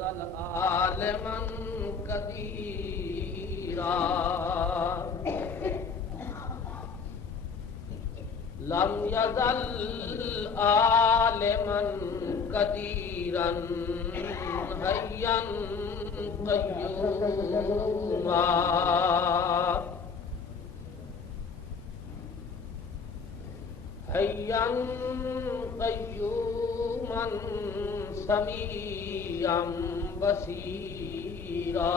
عالما كثيرا لم يزل عالما قديرا حيا قيوما حيا قيوما سميعا بصيرا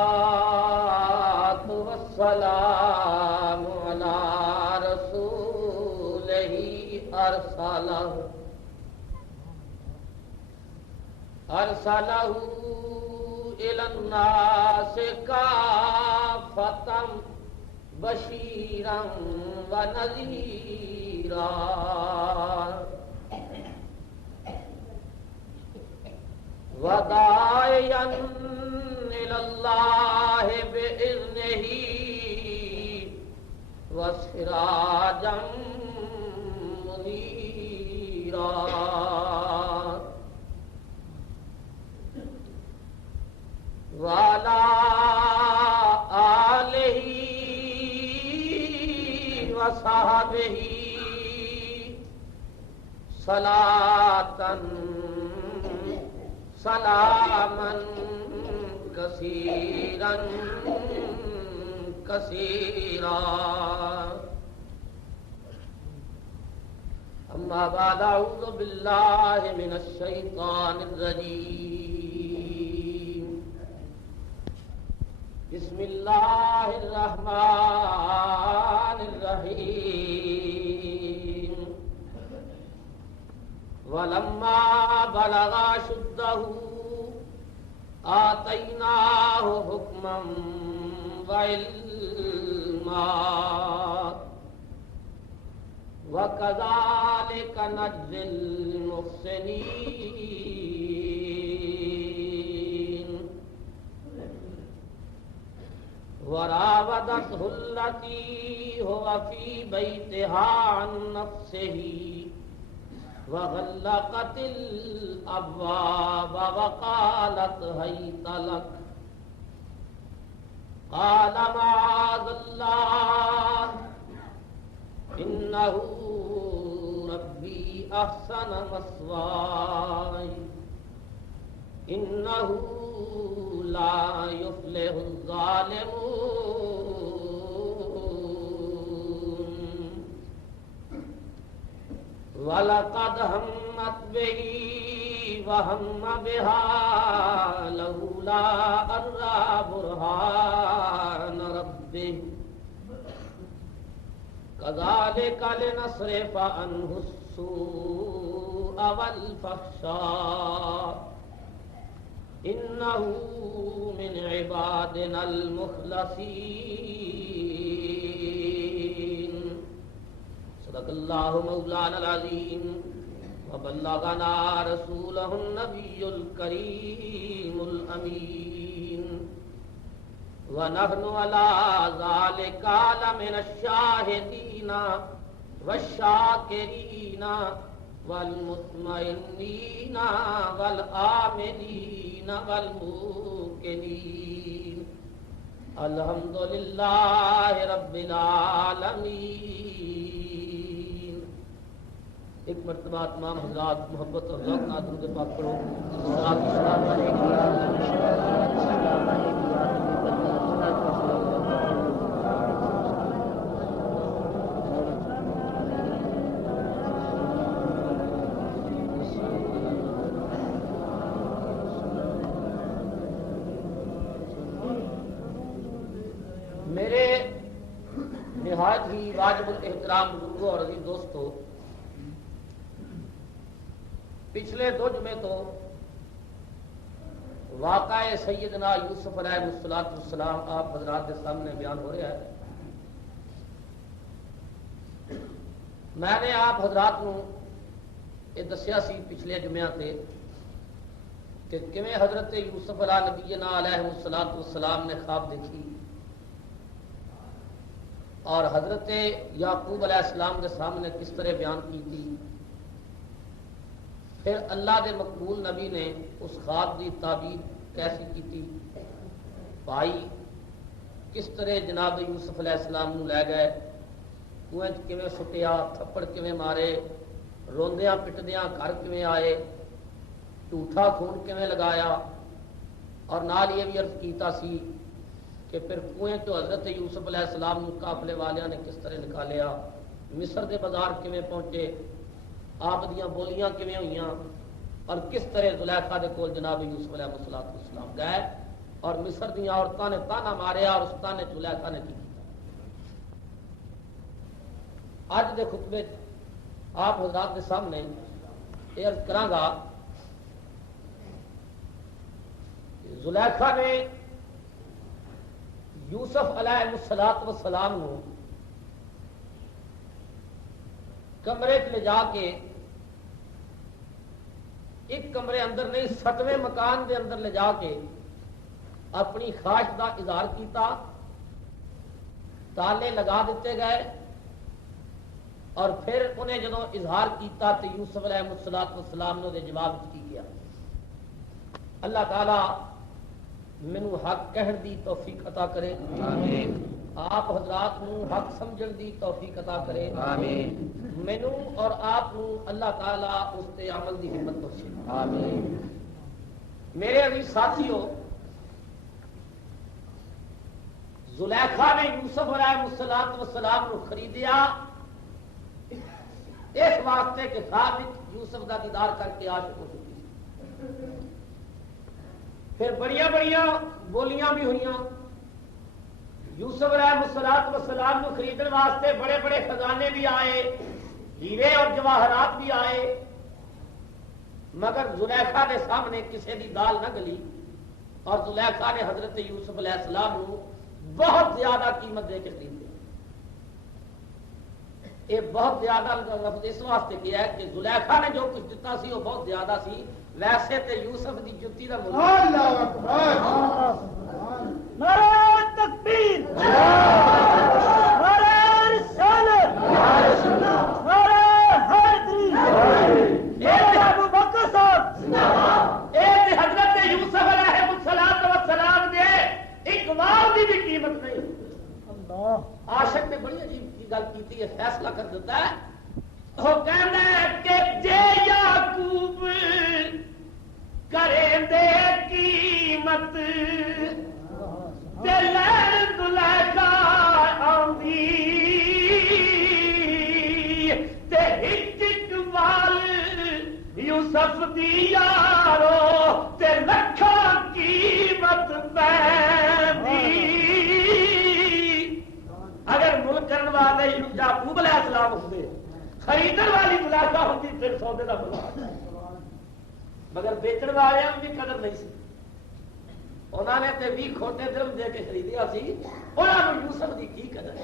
الصلاة والسلام على رسوله أرسله إلى الناس كافة بشيرا ونذيرا وداعيا إلى الله بإذنه وسراجا منيرا وعلى آله وصحبه صلاة سلاما كثيرا كثيرا أما بعد أعوذ بالله من الشيطان الرجيم بسم الله الرحمن الرحيم ولما بلغ أشده آتيناه حكما وعلما وكذلك نجزي المحسنين وراودته التي هو في بيتها عن نفسه وغلقت الأبواب وقالت هيت لك قال معاذ الله إنه ربي أحسن مثواي إنه لا يفلح الظالمون وَلَقَدْ هَمَّتْ بِهِ وَهَمَّ بِهَا لَوْلَا أَن رَّأَىٰ بُرْهَانَ رَبِّهِ كَذَٰلِكَ لِنَصْرِفَ عَنْهُ السُّوءَ وَالْفَحْشَاءَ إِنَّهُ مِنْ عِبَادِنَا الْمُخْلَصِينَ صدق اللہ مولانا العظیم وبلغنا رسولہ النبی الکریم الامین ونحن علی ذلک لمن الشاہدین والشاکرین والمطمئنین والآمنین والموقنین الحمدللہ رب العالمین۔ ایک مرتبہ تمام حضرات محبت اور ذوق نہ درود پاک پڑھو۔ میرے نہایت ہی واجب الاحترام بزرگوں اور عزیز دوستو، پچھلے دو جمعے تو واقعہ سیدنا یوسف علیہ السلام آپ حضرات کے سامنے بیان ہو رہا ہے۔ میں نے آپ حضرات کو یہ دسیا سی پچھلے جمعہ تے کہ کیویں حضرت یوسف علیہ نبینا علیہ السلام نے خواب دیکھی اور حضرت یعقوب علیہ السلام کے سامنے کس طرح بیان کی تھی. پھر اللہ کے مقبول نبی نے اس خواب کی تعبیر کیسی کی تھی. بھائی کس طرح جناب یوسف علیہ السلام نو لے گئے، کنویں کیویں سٹیا، تھپڑ کیویں مارے، روندیاں پٹدیاں گھر کیویں آئے، جھوٹا خون کیویں لگایا، اور نال یہ بھی عرض کیتا سی کہ پھر کنویں تو حضرت یوسف علیہ السلام نو قافلے والیاں نے کس طرح نکالیا، مصر دے بازار کیویں پہنچے، آپ دیاں بولیاں کیویں ہوئیاں، اور کس طرح زلیخا دے کول جناب یوسف علیہ السلام گئے، اور مصر دیاں عورتوں نے تانا ماریا اور اس تانے زلیخا نے کی. اج دے خطبے آپ حضرات کے سامنے یہ عرض کراں گا، زلیخا نے یوسف علیہ السلام کو کمرے لے جا کے، ایک کمرے اندر نہیں 7ویں مکان دے اندر لے جا کے اپنی خواہش کا اظہار کیتا، تالے لگا دیتے گئے، اور پھر انہیں جدو اظہار کیتا تو یوسف علیہ السلام نے جواب کی گیا. اللہ تعالی مینو حق کہن دی توفیق عطا کرے، آمین. آپ حضرات نو حق سمجھن دی توفیق عطا کرے، آمین. مینو اور آپ نو اللہ تعالی اس تے عمل دی ہمت بخشے، آمین. میرے عزیز ساتھیو، زلیخا نے یوسف علیہ السلام کو خریدیا اس واسطے کہ خواب یوسف کا دیدار کر کے عاشق ہو چکی. پھر بڑیاں بڑیاں بولیاں بھی ہوئیاں. یوسف علیہ السلام کو خریدنے واسطے بڑے بڑے خزانے بھی آئے، ہیرے اور جواہرات بھی آئے، مگر زلیخا کے سامنے کسی کی دال نہ گلی، اور زلیخا نے حضرت یوسف علیہ السلام کو بہت زیادہ قیمت دے کے خرید لیا. یہ بہت زیادہ لفظ اس واسطے کیا ہے کہ زلیخا نے جو کچھ دیتا سی وہ بہت زیادہ سی، ویسے تے یوسف دی جتی دا مول. اللہ اکبر، نعرہ تکبیر، نعرہ رسالت، نعرہ حیدری، اے ابو بکر صاحب، اے حضرت یوسف علیہ السلام دے اقبال دی بھی قیمت نہیں. اللہ عاشق نے بڑی عجیب گل کی ہے، فیصلہ کر دیتا ہے. وہ کہنا ہے کہ جے یعقوب کریں دے قیمت تے لین زلیخا آندی تے ہک اقبال یوسف دی یارو تے لکھا قیمت پیندی. اگر ملک کرنے والے یعقوب علیہ السلام ہوتے، خریدن والی زلیخا ہوتی، پھر سودے کا بلا، مگر بیچن والے بھی قدر نہیں سی. انہوں نے تے 20 کھوٹے درم دے کے خریدیا سی، انہوں نے یوسف دی کی قدر.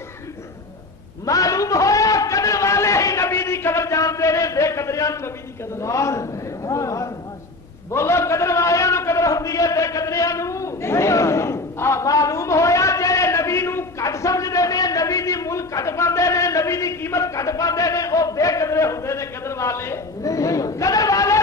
معلوم ہوا قدر والے ہی نبی دی قدر جانتے ہیں، بے قدریاں نبی دی قدر. بولو قدر والوں قدر ہوتی ہے، بے قدریاں معلوم ہوا جی نبی نو کٹ سمجھتے ہیں، نبی دی مل کٹ پاتے ہیں، نبی دی قیمت کٹ پاتے ہیں، وہ بے قدرے ہوتے ہیں. قدر والے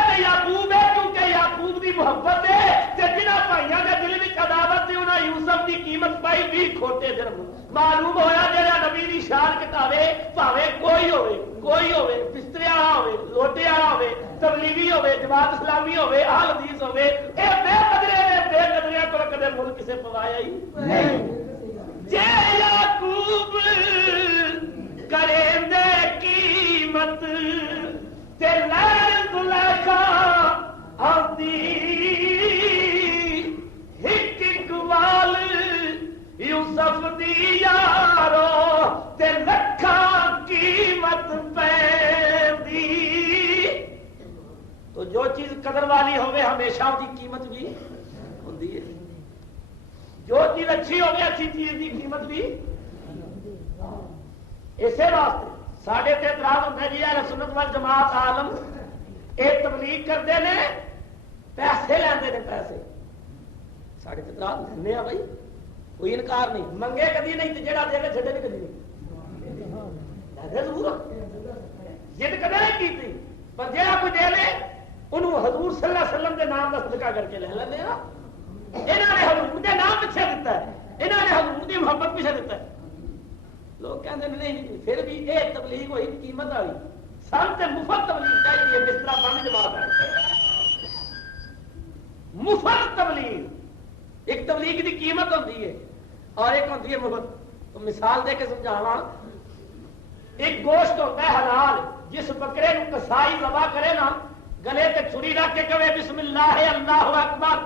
تے یعقوب ہے، کیونکہ یعقوب دی محبت ہے. جنہ بھائیوں کے دل میں عداوت تھی انہیں یوسف دی قیمت پائی 20 کھوٹے درم. معلوم ہوا جہاں نبی دی شان کٹاوے، بھاوے کوئی ہوے بسترے والا ہوے، لوٹے والا ہوے، تبلیغی ہوے، جماعت اسلامی ہوے، اہل حدیث ہوے، اے بے قدرے نے بے قدریاں کو کدے ملک سے پوایا ہی نہیں. جے یعقوب کریں دے قیمت تے لین زلیخا آندی ہک اقبال یوسف دی یارو تے لکھا قیمت پیندی. تو جو چیز قدر والی ہوئے ہمیشہ اس کی قیمت بھی ہوتی ہے. جو چیز اچھی ہوگی اچھی چیز کی قیمت بھی. اسی واسطے ساڈے تے اعتراض ہوتا ہے جی اہل سنت والجماعت عالم یہ تبلیغ کرتے ہیں، پیسے لیندے نے، پیسے ساڈے تے اعتراض لینے بھائی، کوئی انکار نہیں، منگے کدی نہیں تو جہاں دے گا چھڈے بھی کدی نہیں. ضرور جد کدے نہیں کی تھی پر جہاں کوئی دے لے انہوں حضور صلی اللہ علیہ وسلم کے نام کا صدقہ کر کے لے لینے نا. انہوں نے حضور کے نام پیچھے دیتا ہے, انہوں نے حضور کی محبت پیچھے دیتا ہے. لوگ کہتے ہیں نہیں پھر بھی یہ تبلیغ ہوئی قیمت والی سب سے مفت تبلیغ چاہیے. بستر بند جماعت ہے مفت تبلیغ. ایک تبلیغ کی قیمت ہوتی ہے اور ایک ہوتی ہے مفت. تو مثال دے کے سمجھاوا, ایک گوشت ہوتا ہے حلال, جس بکرے کو کسائی ذبح کرے نا گلے تے چھری رکھ کے کہے بسم اللہ اللہ اکبر,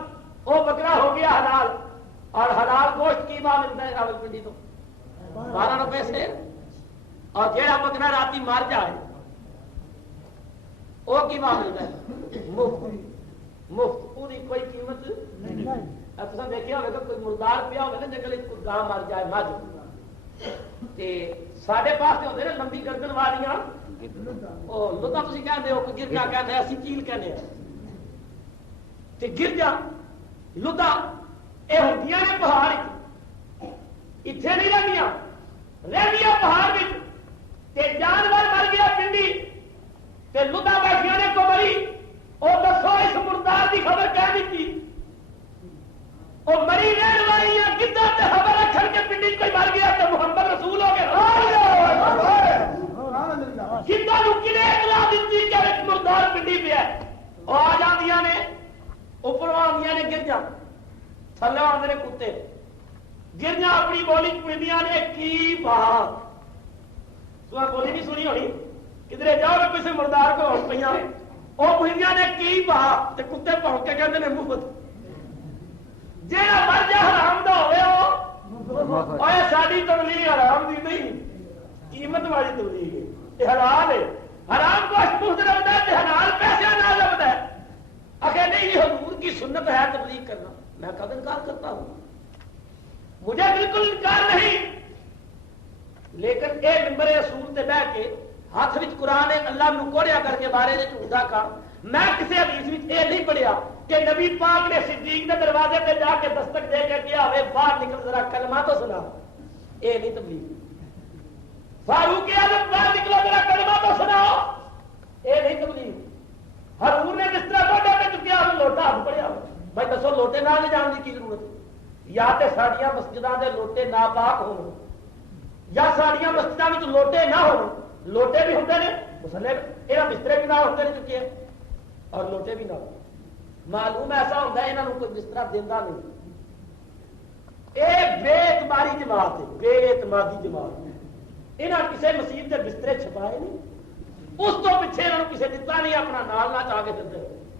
وہ بکرا ہو گیا حلال. اور حلال گوشت کی ماں ملتا ہے راولپنڈی تو 12 روپے سے. اور جیڑا بکرا راتی مر جائے وہ کی ماں ملتا ہے مفت مفت, پوری کوئی قیمت نہیں. اب تو دیکھا ہوگا کوئی مردار پیا ہوگا نا جنگل کوئی گاں مر جائے مجھ ساڈے پاس ہوتے نا لمبی گردن والیاں لتا تھی کہتے ہو گرجا کہتے ہیں اسی چیل کہنے گرجا لتا یہ ہوتی نے پہاڑ اتنے نہیں رہدیاں رہدیاں پہاڑ جانور مر گیا پنڈی لتا بیٹھیا نے کو مری وہ دسو اس مردار کی خبر کہہ دیتی وہ مری رہن والی گدھا خبر رکھ کے پنڈی کوئی مر گیا تو محمد رسول ہو گئے گدھا کنے اطلاع دیتی کہ ایک مردار پنڈی پہ ہے. وہ آ جاندیاں نے اوپر آدیاں نے گرجا تھلے آدھے نے کتے گرجا اپنی بولی پنڈیاں نے کی بات بولی بھی سنی ہونی کدھر جاؤ گے کسی مردار کو پہ وہ پنڈیاں نے کی بات کتے پہنچ کے کہتے ہیں مفت. جہاں مر جا حرام دا ہوئے ساری تبلیغ حرام دی نہیں قیمت والی تبلیغ ہے. یہ حلال ہے, حرام گوشت مفت لگتا ہے, حلال پیسے نہ لگتا ہے. اگر نہیں یہ حضور کی سنت ہے تبلیغ کرنا, میں کب انکار کرتا ہوں, مجھے بالکل انکار نہیں. لیکن اے ممبر رسول تے بیٹھ کے ہاتھ وچ قرآن اللہ نو کوڑیا کر کے بارے جھوٹا کا میں کسی حدیث وچ اے نہیں پڑھیا کہ نبی پاک نے صدیق کے دروازے پہ جا کے دستک دے کے کیا ہوئے باہر نکل ذرا کلمہ تو سنا. اے نہیں تبلیغ. فاروق اعظم باہر نکلو ذرا کلمہ تو سناؤ, اے نہیں تبلیغ. حضور نے جس طرح لوٹے پہ چکیا لوٹا ہاتھ پڑیا بھائی دسو لوٹے نہ لے جان کی ضرورت یا تے ساڈیاں مسجداں دے لوٹے ناپاک ہون یا ساڈیاں مسجداں وچ لوٹے نہ ہون. لوٹے بھی ہوندے نے مسلے انہاں بسترے بھی نہ ہوندے نے چکے اور لوٹے بھی نہ ہو. معلوم ایسا ہوتا ہے انہوں کوئی بستر دینا نہیں. یہ بے اعتباری جماعت ہے, بے اعتمادی جماعت. انہوں نے کسی مسیح کے بسترے چھپائے نہیں, اس تو پیچھے انہوں نے کسی دتا نہیں, اپنا نال نہ چاہ کے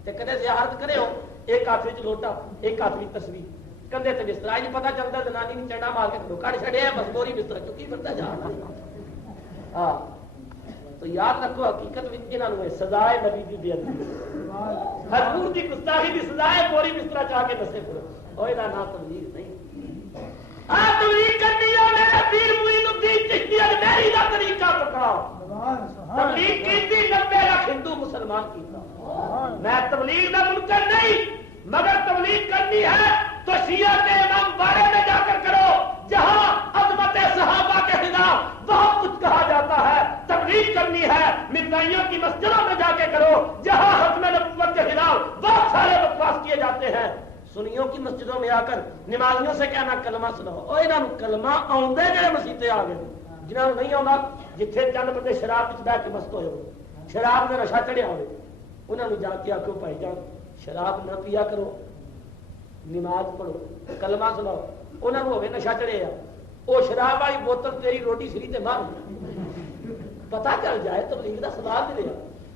دے کدے زیارت کرے ہو ایک ہاتھ میں لوٹا ایک ہاتھ میں تصویر کندھے تے بستر ہی نہیں پتا چلتا زنانی نے چنڈا مار کے کڑ چڑیا بس دوری بستر چکی پھرتا جا رہا. ہاں تو یاد رکھو حقیقت انہوں سزائے نبی کی بے ادبی حضور کی گستاخی کی سزائے پوری بستر چاہ کے دسے پھر اور یہ نہ تبلیغ نہیں. تبلیغ کرنی ہے پیر معین الدین چشتی میری کا طریقہ پکڑا. تبلیغ کی 90 لاکھ ہندو مسلمان کیتا. میں تبلیغ کا منکر نہیں مگر تبلیغ کرنی ہے تو شیعہ کے امام بارے میں جا کر کرو جہاں عظمت صحابہ کے خلاف بہت کچھ کہا جاتا ہے. تبلیغ کرنی ہے مرزائیوں کی مسجدوں میں جا کے کرو جہاں ختم نبوت کے خلاف بہت سارے بکواس کیے جاتے ہیں. سنیوں کی مسجدوں میں آ کر نمازیوں سے کہنا کلمہ سناؤ, اور انہوں کلمہ آؤندے جڑے مسیتے آ گئے جنہوں نہیں آتا جتھے چند بندے شراب وچ بیٹھ کے مست ہوئے ہو شراب میں نشہ چڑھیا ہوئے انہوں نے جا کے آخو بھائی جان شراب نہ پیا کرو نماز پڑھو کلمہ سناؤ. انہوں نے ہوئے نشہ چڑھے آ وہ شراب والی بوتل تیری روٹی سری تے مار پتا چل جائے تبلیغ دا سوال دے.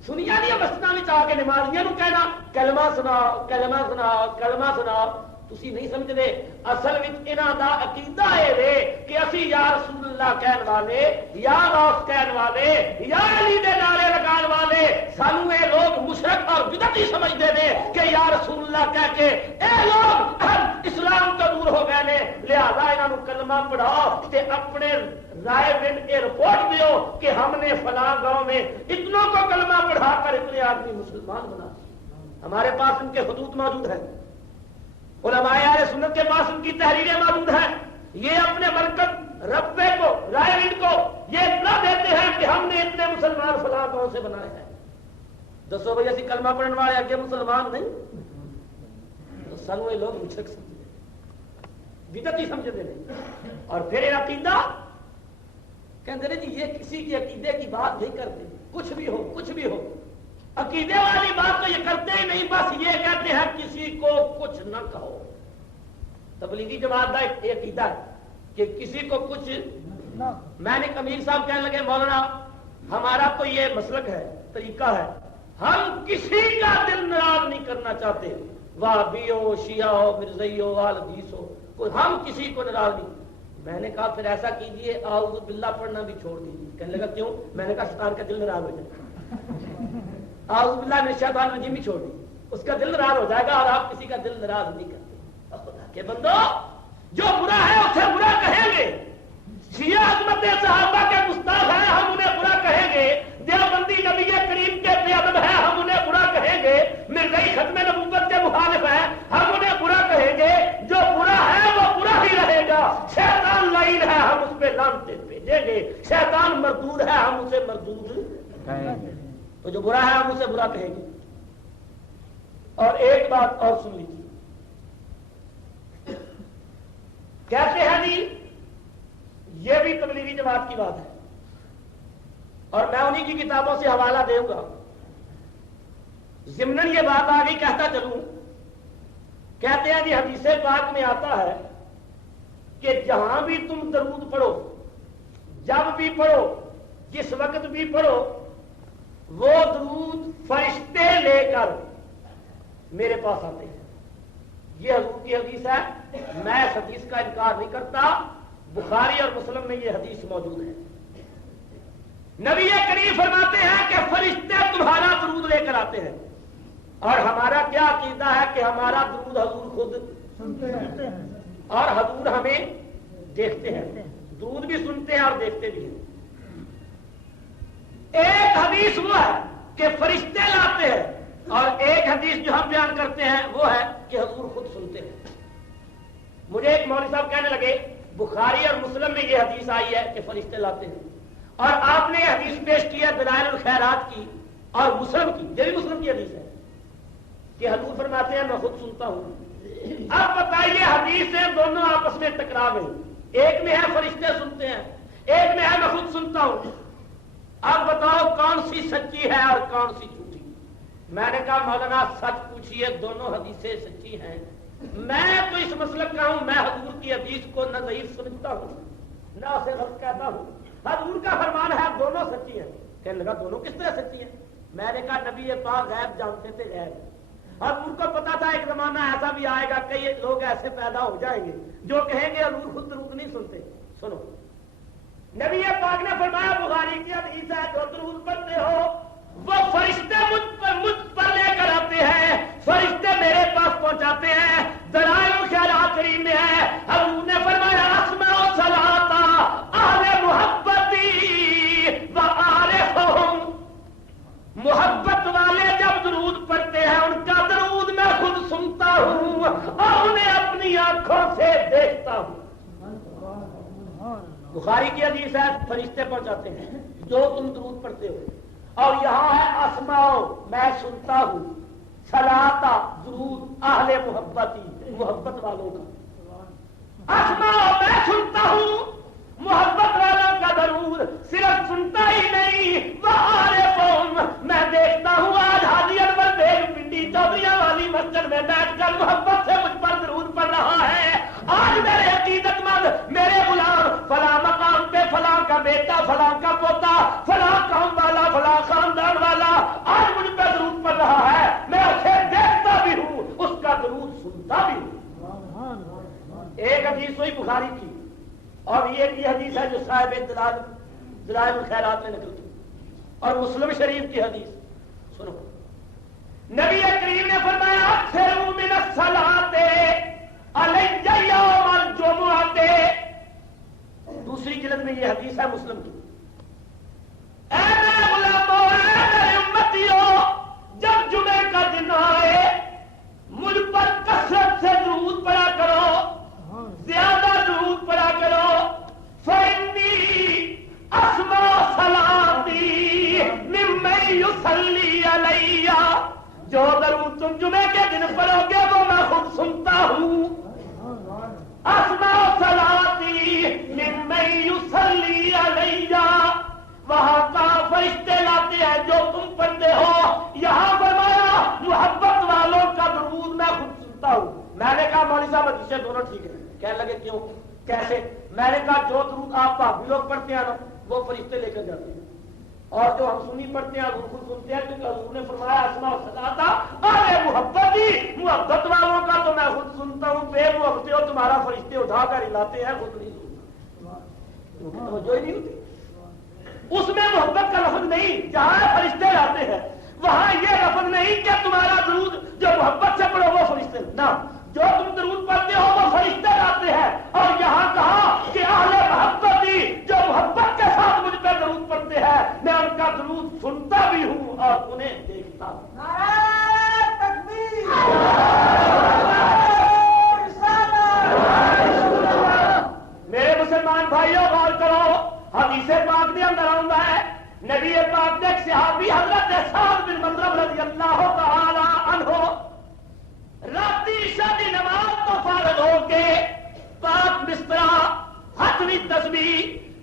سنیا نہیں مسجداں وچ آ کے نمازیاں نو کہنا کلمہ سناؤ کلمہ سناؤ کلمہ سناؤ. تسی نہیں سمجھدے اصل وچ انہاں دا عقیدہ اے وے کہ اسی یا رسول اللہ کہن والے یا غوث کہن والے یا علی دے نعرے لگان والے سانو اے لوگ مشرک اور بدعتی سمجھدے نے کہ یا رسول اللہ کہہ کے اے لوگ اسلام تو دور ہو گئے نے. لہذا انہاں نو کلمہ پڑھاؤ تے اپنے رائے بن کے رپورٹ دیو کہ ہم نے فلاں گاؤں میں اتنوں کو کلمہ پڑھا کر اتنے آدمی مسلمان بنا. ہمارے پاس ان کے خطوط موجود ہیں, علماء اہل سنت کے پاس ان کی تحریریں موجود ہیں. یہ اپنے مرکز ربے کو رائے کو یہ اطلاع دیتے ہیں کہ ہم نے اتنے مسلمان فلاں گاؤں سے بنائے ہیں. دسو بھائی اسی کلمہ پڑھنے والے اگے مسلمان نہیں تو سانو یہ لوگ مشرک سمجھتے بدعتی سمجھتے نہیں. اور پھر یہ عقیدہ کہتے ہیں جی یہ کسی کے عقیدے کی بات نہیں کرتے. کچھ بھی ہو کچھ بھی ہو عقیدے والی بات تو یہ کرتے ہی نہیں. بس یہ کہتے ہیں کسی کو کچھ نہ کہو. تبلیغی جماعت کا ایک عقیدہ ہے کہ کسی کو کچھ میں نے امیر صاحب کہنے لگے مولانا ہمارا تو یہ مسلک ہے طریقہ ہے ہم کسی کا دل ناراض نہیں کرنا چاہتے. وہابی ہو شیعہ ہو مرزائی ہو اہل حدیث ہو ہم کسی کو ناراض نہیں. میں نے کہا پھر ایسا کیجئے اعوذ باللہ پڑھنا بھی چھوڑ دیجیے. کہنے لگا کیوں؟ میں نے کہا شیطان کا دل ناراض ہو جائے. اعوذ باللہ من الشیطان الرجیم بھی چھوڑ دیجیے. اس کا دل ناراض ہو جائے گا اور آپ کسی کا دل ناراض نہیں کرتے. خدا کے بندو جو برا ہے اسے برا کہیں گے. شیعہ عظمت صحابہ کے گستاخ ہیں ہم انہیں برا کہیں گے. دیوبندی نبی کریم کے بے ادب ہیں ہم انہیں برا کہیں گے. مرزائی ختم نبوت کے مخالف ہیں ہم انہیں برا کہیں گے. جو برا ہے وہ برا ہی رہے گا. شیطان لعین ہے ہم اس پہ لعنتیں بھیجیں گے. شیطان مردود ہے ہم اسے مردود کہیں گے. تو جو برا ہے ہم اسے برا کہیں گے. اور ایک بات اور سن لیجیے کہتے ہیں جی یہ بھی تبلیغی جماعت کی بات ہے اور میں انہی کی کتابوں سے حوالہ دوں گا. ضمناً یہ بات آگئی کہتا چلوں. کہتے ہیں جی حدیث پاک میں آتا ہے کہ جہاں بھی تم درود پڑھو جب بھی پڑھو جس وقت بھی پڑھو وہ درود فرشتے لے کر میرے پاس آتے ہیں. یہ حضور کی حدیث ہے. میں اس حدیث کا انکار نہیں کرتا. بخاری اور مسلم میں یہ حدیث موجود ہے. نبی کریم فرماتے ہیں کہ فرشتے تمہارا درود لے کر آتے ہیں اور ہمارا کیا عقیدہ ہے کہ ہمارا درود حضور خود سنتے ہیں اور حضور ہمیں دیکھتے ہیں. درود بھی سنتے ہیں اور دیکھتے بھی ہیں. ایک حدیث وہ ہے کہ فرشتے لاتے ہیں اور ایک حدیث جو ہم بیان کرتے ہیں وہ ہے کہ حضور خود سنتے ہیں. مجھے ایک مولوی صاحب کہنے لگے بخاری اور مسلم میں یہ حدیث آئی ہے کہ فرشتے لاتے ہیں اور آپ نے یہ حدیث پیش کی ہے دلائل الخیرات کی اور مسلم کی. یہ بھی مسلم کی حدیث ہے کہ حضور فرماتے ہیں میں خود سنتا ہوں. اب بتائیے حدیثیں دونوں آپس میں ٹکرا گئی. ایک میں ہے فرشتے سنتے ہیں ایک میں ہے میں خود سنتا ہوں. اب بتاؤ کون سی سچی ہے اور کون سی جھوٹی. میں نے کہا مولانا سچ پوچھیے دونوں حدیثیں سچی ہیں. میں تو اس مسلک کا ہوں. میں حضور کی حدیث کو نہ ضعیف سمجھتا ہوں نہ اسے غلط کہتا ہوں. حضور کا فرمان ہے دونوں سچی ہیں. کہنے لگا دونوں کس طرح سچی ہیں؟ میں نے کہا نبی پاک غیب جانتے تھے غیب. حضور کو پتا تھا ایک زمانہ ایسا بھی آئے گا کئی لوگ ایسے پیدا ہو جائیں گے جو کہیں گے حضور خود درود نہیں سنتے. سنو نبی پاک نے فرمایا بخاری کی حدیث ہے جو درود پڑھتے ہو وہ فرشتے مجھ پر لے کر آتے ہیں. فرشتے میرے پاس پہنچاتے ہیں. دلائل الخیرات کریم میں ہے حضور نے فرمایا اسمع صلاۃ اہل محبتی وعارفہم. محبت والے جب درود پڑھتے ہیں ان کا درود میں خود سنتا ہوں اور انہیں اپنی آنکھوں سے دیکھتا ہوں. بخاری کی حدیث ہے فرشتے پہنچاتے ہیں جو تم درود پڑھتے ہو اور یہاں ہے اسماؤ میں سنتا ہوں. صلاۃ درود اہل محبتی محبت والوں کا. اسماؤ میں سنتا ہوں محبت والوں کا درود. صرف سنتا ہی نہیں وعارفہم میں دیکھتا ہوں. آج حاجی انور بیگ پنڈی چودھریاں والی مسجد میں بیٹھ کر محبت سے مجھ پر درود پڑھ رہا ہے. آج میرے عقیدت مند میرے غلام فلاں مقام پہ فلاں کا بیٹا فلاں کا پوتا فلاں قوم والا فلاں خاندان والا آج مجھ پہ درود پڑھ رہا ہے. میں اسے دیکھتا بھی ہوں اس کا درود سنتا بھی ہوں. ایک حدیث ہوئی بخاری کی اور یہ حدیث ہے جو صاحب دلائل الخیرات نے نقل کی اور مسلم شریف کی حدیث. سنو نبی کریم نے فرمایا اکثروا من الصلاۃ علی یوم الجمعہ. دوسری جلد میں یہ حدیث ہے مسلم کی. اے میرے غلاموں اے میرے امتیوں جب جمعے کا دن آئے مجھ پر کثرت سے درود پڑھا کرو زیادہ درود پڑھا کرو. جو درود تم جمعے کے دن پڑھو گے وہ میں خود سنتا ہوں. اسمع صلاتی ممن یصلی علیہ، وہاں کا فرشتے لاتے ہیں جو تم پڑھتے ہو. یہاں فرمایا محبت والوں کا درود میں خود سنتا ہوں. میں نے کہا مولوی صاحب حدیثیں دونوں ٹھیک ہے. کہنے لگے کیوں کیسے؟ میں نے کہا جو درود آپ بھابی لوگ پڑھتے ہیں نا وہ فرشتے لے کر جاتے ہیں، اور جو ہم سنی پڑھتے ہیں حضور خود سنتے ہیں، کیونکہ حضور نے فرمایا اسمع صلاتا ارے محبتی، محبت والوں کا تو میں خود سنتا ہوں، بے محبت ہو تمہارا فرشتے اٹھا کر ہلاتے ہیں، خود نہیں سنتا. توجہ ہی نہیں ہوتی. اس میں محبت کا لفظ نہیں. جہاں فرشتے لاتے ہیں وہاں یہ لفظ نہیں کہ تمہارا درود جو محبت سے پڑھو وہ فرشتے نہ، جو تم درود پڑھتے ہو وہ فرشتے لاتے ہیں. اور یہاں کہا کہ اہل محبتی جو محبت کے ساتھ مجھ پہ درود پڑھتے ہیں میں ان کا درود سنتا بھی ہوں اور انہیں دیکھتا ہوں. نعرہ تکبیر، میرے مسلمان بھائیوں غور کرو، حدیث پاک کے اندر آتا ہے نبی پاک کے ایک صحابی حضرت سعد بن مضرب رضی اللہ تعالی عنہ راتی عشاء کی نماز تو فارغ ہو کے پاک بسترا ہاتھ میں تسبیح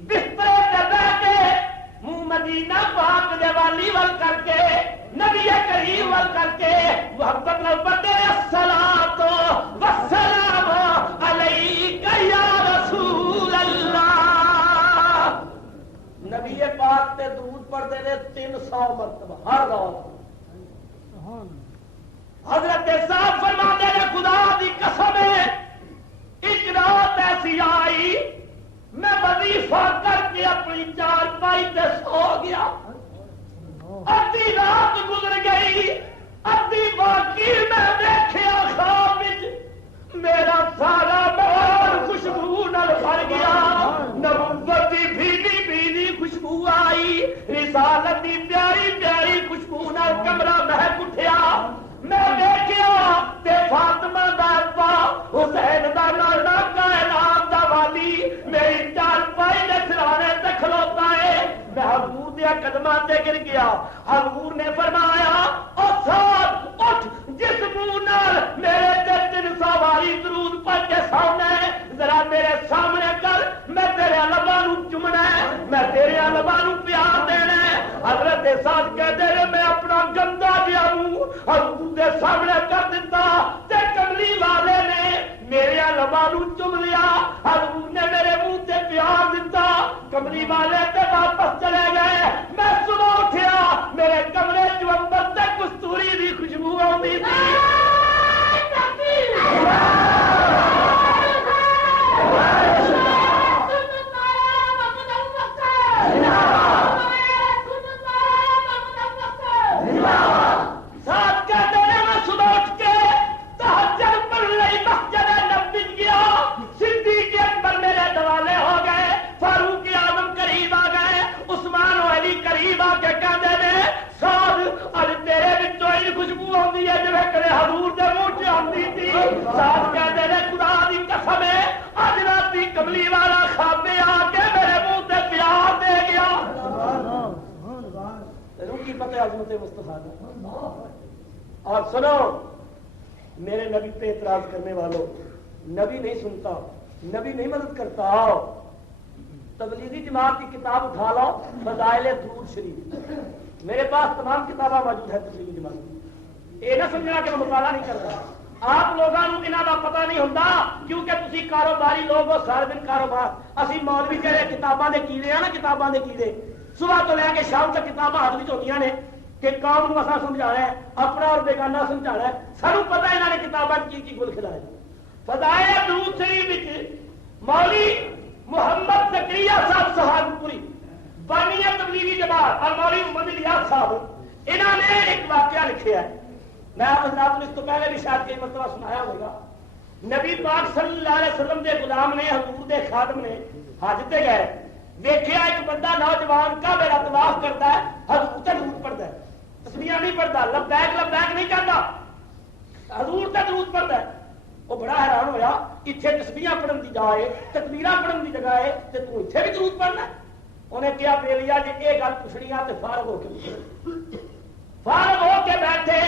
بسترے پہ بیٹھ کے منہ مدینہ پاک دے والی ول کر کے نبی کریم ول کر کے محبت نال پڑھتے الصلاۃ والسلام علیک یا رسول اللہ. نبی پاک تے درود پڑھتے ہیں 300 مرتبہ ہر رات. حضرت صاحب فرماتے ہیں خدا دی قسم ہے ایک رات ایسی آئی میں وظیفہ کر کے اپنی چارپائی پہ سو گیا. ادھی رات گزر گئی، ادھی باقی میں دیکھا خواب میرا سارا محل خوشبو نال بھر گیا. نبوت دی بھیڑی بھیڑی خوشبو آئی، رسالت دی پیاری پیاری خوشبو نال کمرہ مہک اٹھیا. میں دیکھیا تے فاطمہ دا ابا حسین دا نانا کائنات دا والی میری چارپائی دے سرانے تے کھلوتا ہے. میں حضور دے قدماں تے گر گیا. حضور نے فرمایا او سعد اٹھ، جس منہ نال میرے تے 300 والی درود پڑھ کے سامنے ذرا میرے سامنے کر، میں تیرے لباں نوں چومنا ہے، میں تیرے لباں نوں پیار دینا ہے. حضرت سعد کہتے ہیں میں اپنا گندا جہا منہ حضور دے سامنے کر دیتا تے کملی والے نے میرے لباں نوں چوم لیا. حضور نے میرے منہ تے پیار دیتا. کملی والے تے واپس چلے گئے. میں صبح اٹھیا میرے کمرے چمبر تے کستوری دی خوشبو آتی تھی. کملی والا خوابے آ کے میرے منہ تے پیار دے گیا. روکی پتہ عظمت مصطفیٰ. اور سنو میرے نبی پہ اعتراض کرنے والوں، نبی نہیں سنتا، نبی نہیں مدد کرتا. تبلیغی جماعت کی کتاب اٹھا لو فضائل درود شریف، میرے پاس تمام کتابیں موجود ہے تبلیغی جماعت کی. یہ نہ سمجھنا کہ میں مطالعہ نہیں کرتا. آپ لوگوں کو انہاں دا پتہ نہیں ہوتا کیونکہ تسی کاروباری لوگ ہو، سارے دن کاروبار. اسی مولوی جڑے کتاباں دے کیڑے ہیں نا، کتاباں دے کیڑے صبح تو لے کے شام تک کتاباں ہاتھ وچ ہوندیاں نے کہ قوم نوں اساں سمجھانا ہے، اپنا اور بیگانہ سمجھانا ہے. سانوں پتہ انہاں نے کتاباں کی گل کھلائے. فضائل درود شریف وچ مولوی محمد زکریا صاحب سہارنپوری بانی تبلیغی جماعت اور مولوی محمد الیاس صاحب انہوں نے ایک واقعہ لکھا ہے. میں آپ حضرات نے اس تو پہلے بھی شاید کئی مرتبہ سنایا ہوگا. نبی پاک صلی اللہ علیہ وسلم دے غلام نے حضور دے خادم نے حج تے گئے، دیکھیا ایک بندہ نوجوان کا میرا طواف کرتا ہے، حضور تے درود پڑھتا ہے، تسبیحاں نہیں پڑھتا، لبیک لبیک نہیں کہتا، حضور تے درود پڑھتا ہے. وہ بڑا حیران ہویا، اتنے تسبیحاں پڑھن دی جائے تکبیراں پڑھن دی جگہ ہے تے تو اتنے بھی درود پڑھنا. انہیں کیا پہ لیا جی یہ گل پوچھنی ہے تے فارغ ہو کے بیٹھے.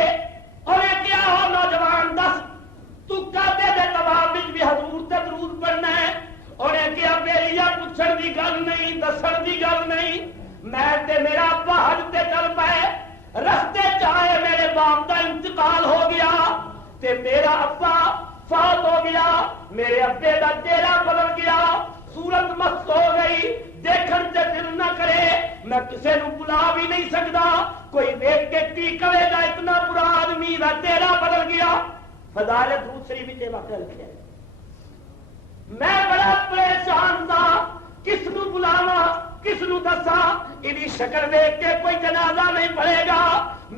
تے میرا ابا فوت ہو گیا، میرے ابے دا چہرہ بدل گیا، صورت مست ہو گئی، دیکھن تے دل نہ کرے، میں کسے نو بلا بھی نہیں سکتا، کوئی دیکھ کے کی کرے گا، اتنا برا آدمی دا چہرہ بدل گیا۔ فضائل درود شریف وچ واقعہ لکھیا ہے۔ میں بڑا پریشان تھا، کس نو بلاواں، کس نو دساں، انہی شکل دیکھ کے کوئی جنازہ نہیں پڑے گا۔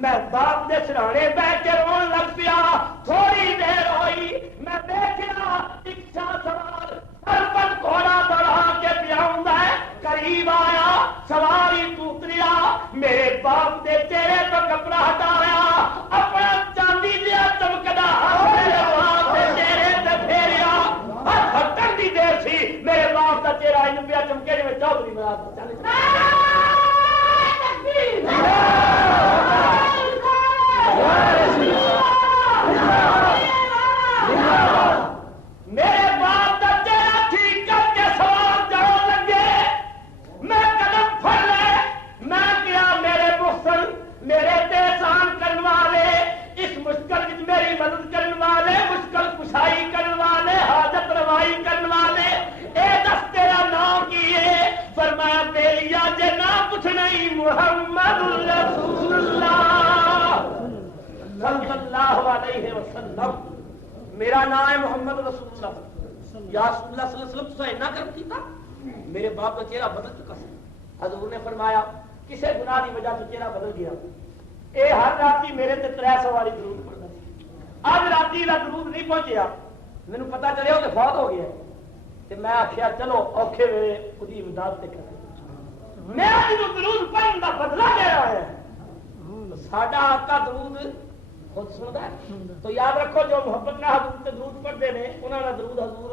میں باپ دے سرانے بیٹھ کے رون لگ پیا، تھوڑی دیر ہوئی، میں دیکھا رکشا سوار سر پر گھوڑا بڑھا کے پیاؤں ہے، قریب آیا، سواری اتریا، میرے باپ دے چہرے تو کپڑا ہٹایا، اپنا چاندی دیا چمکدا میرے باپ دے چہرے تے پھیریا، ہٹن دی دیر سی، میرے باپ دا چہرہ ان پیا چمکے جویں چودھری مراد میرے باپ کا چہرہ ٹھیک کر کے سوار جاؤ لگے، میں قدم پھڑ لے، میں کیا میرے محسن، میرے احسان کرنے والے، اس مشکل میں میری مدد کرنے والے، مشکل کشائی کرنے والے، حاجت روائی کرنے والے، اے دس تیرا نام کیے؟ فرمایا بیلیا جے نام پوچھنا ہی محمد رسول اللہ صلی اللہ علیہ وسلم، میرا نام ہے محمد رسول اللہ۔ یا رسول اللہ صلی اللہ علیہ وسلم تو اینا کرم کیتا، میرے باپ کا چہرہ بدل چکا سی۔ حضور نے فرمایا کسے گناہ کی وجہ سے چہرہ بدل گیا، اے ہر راتی میرے تے 300 واری درود پڑھتا سی، اج راتی دا درود نہیں پہنچیا، مینوں پتہ چلیا کہ فوت ہو گیا، تے میں آخیا چلو اوکھے ویلے خودی امداد تے کرے، میں جدوں درود پڑھن دا بدلہ لے رہا ہے، ساڈا آقا درود خود سنتا ہے، تو یاد رکھو جو محبت نہ حضور تے درود پڑھتے ہیں انہاں دا درود حضور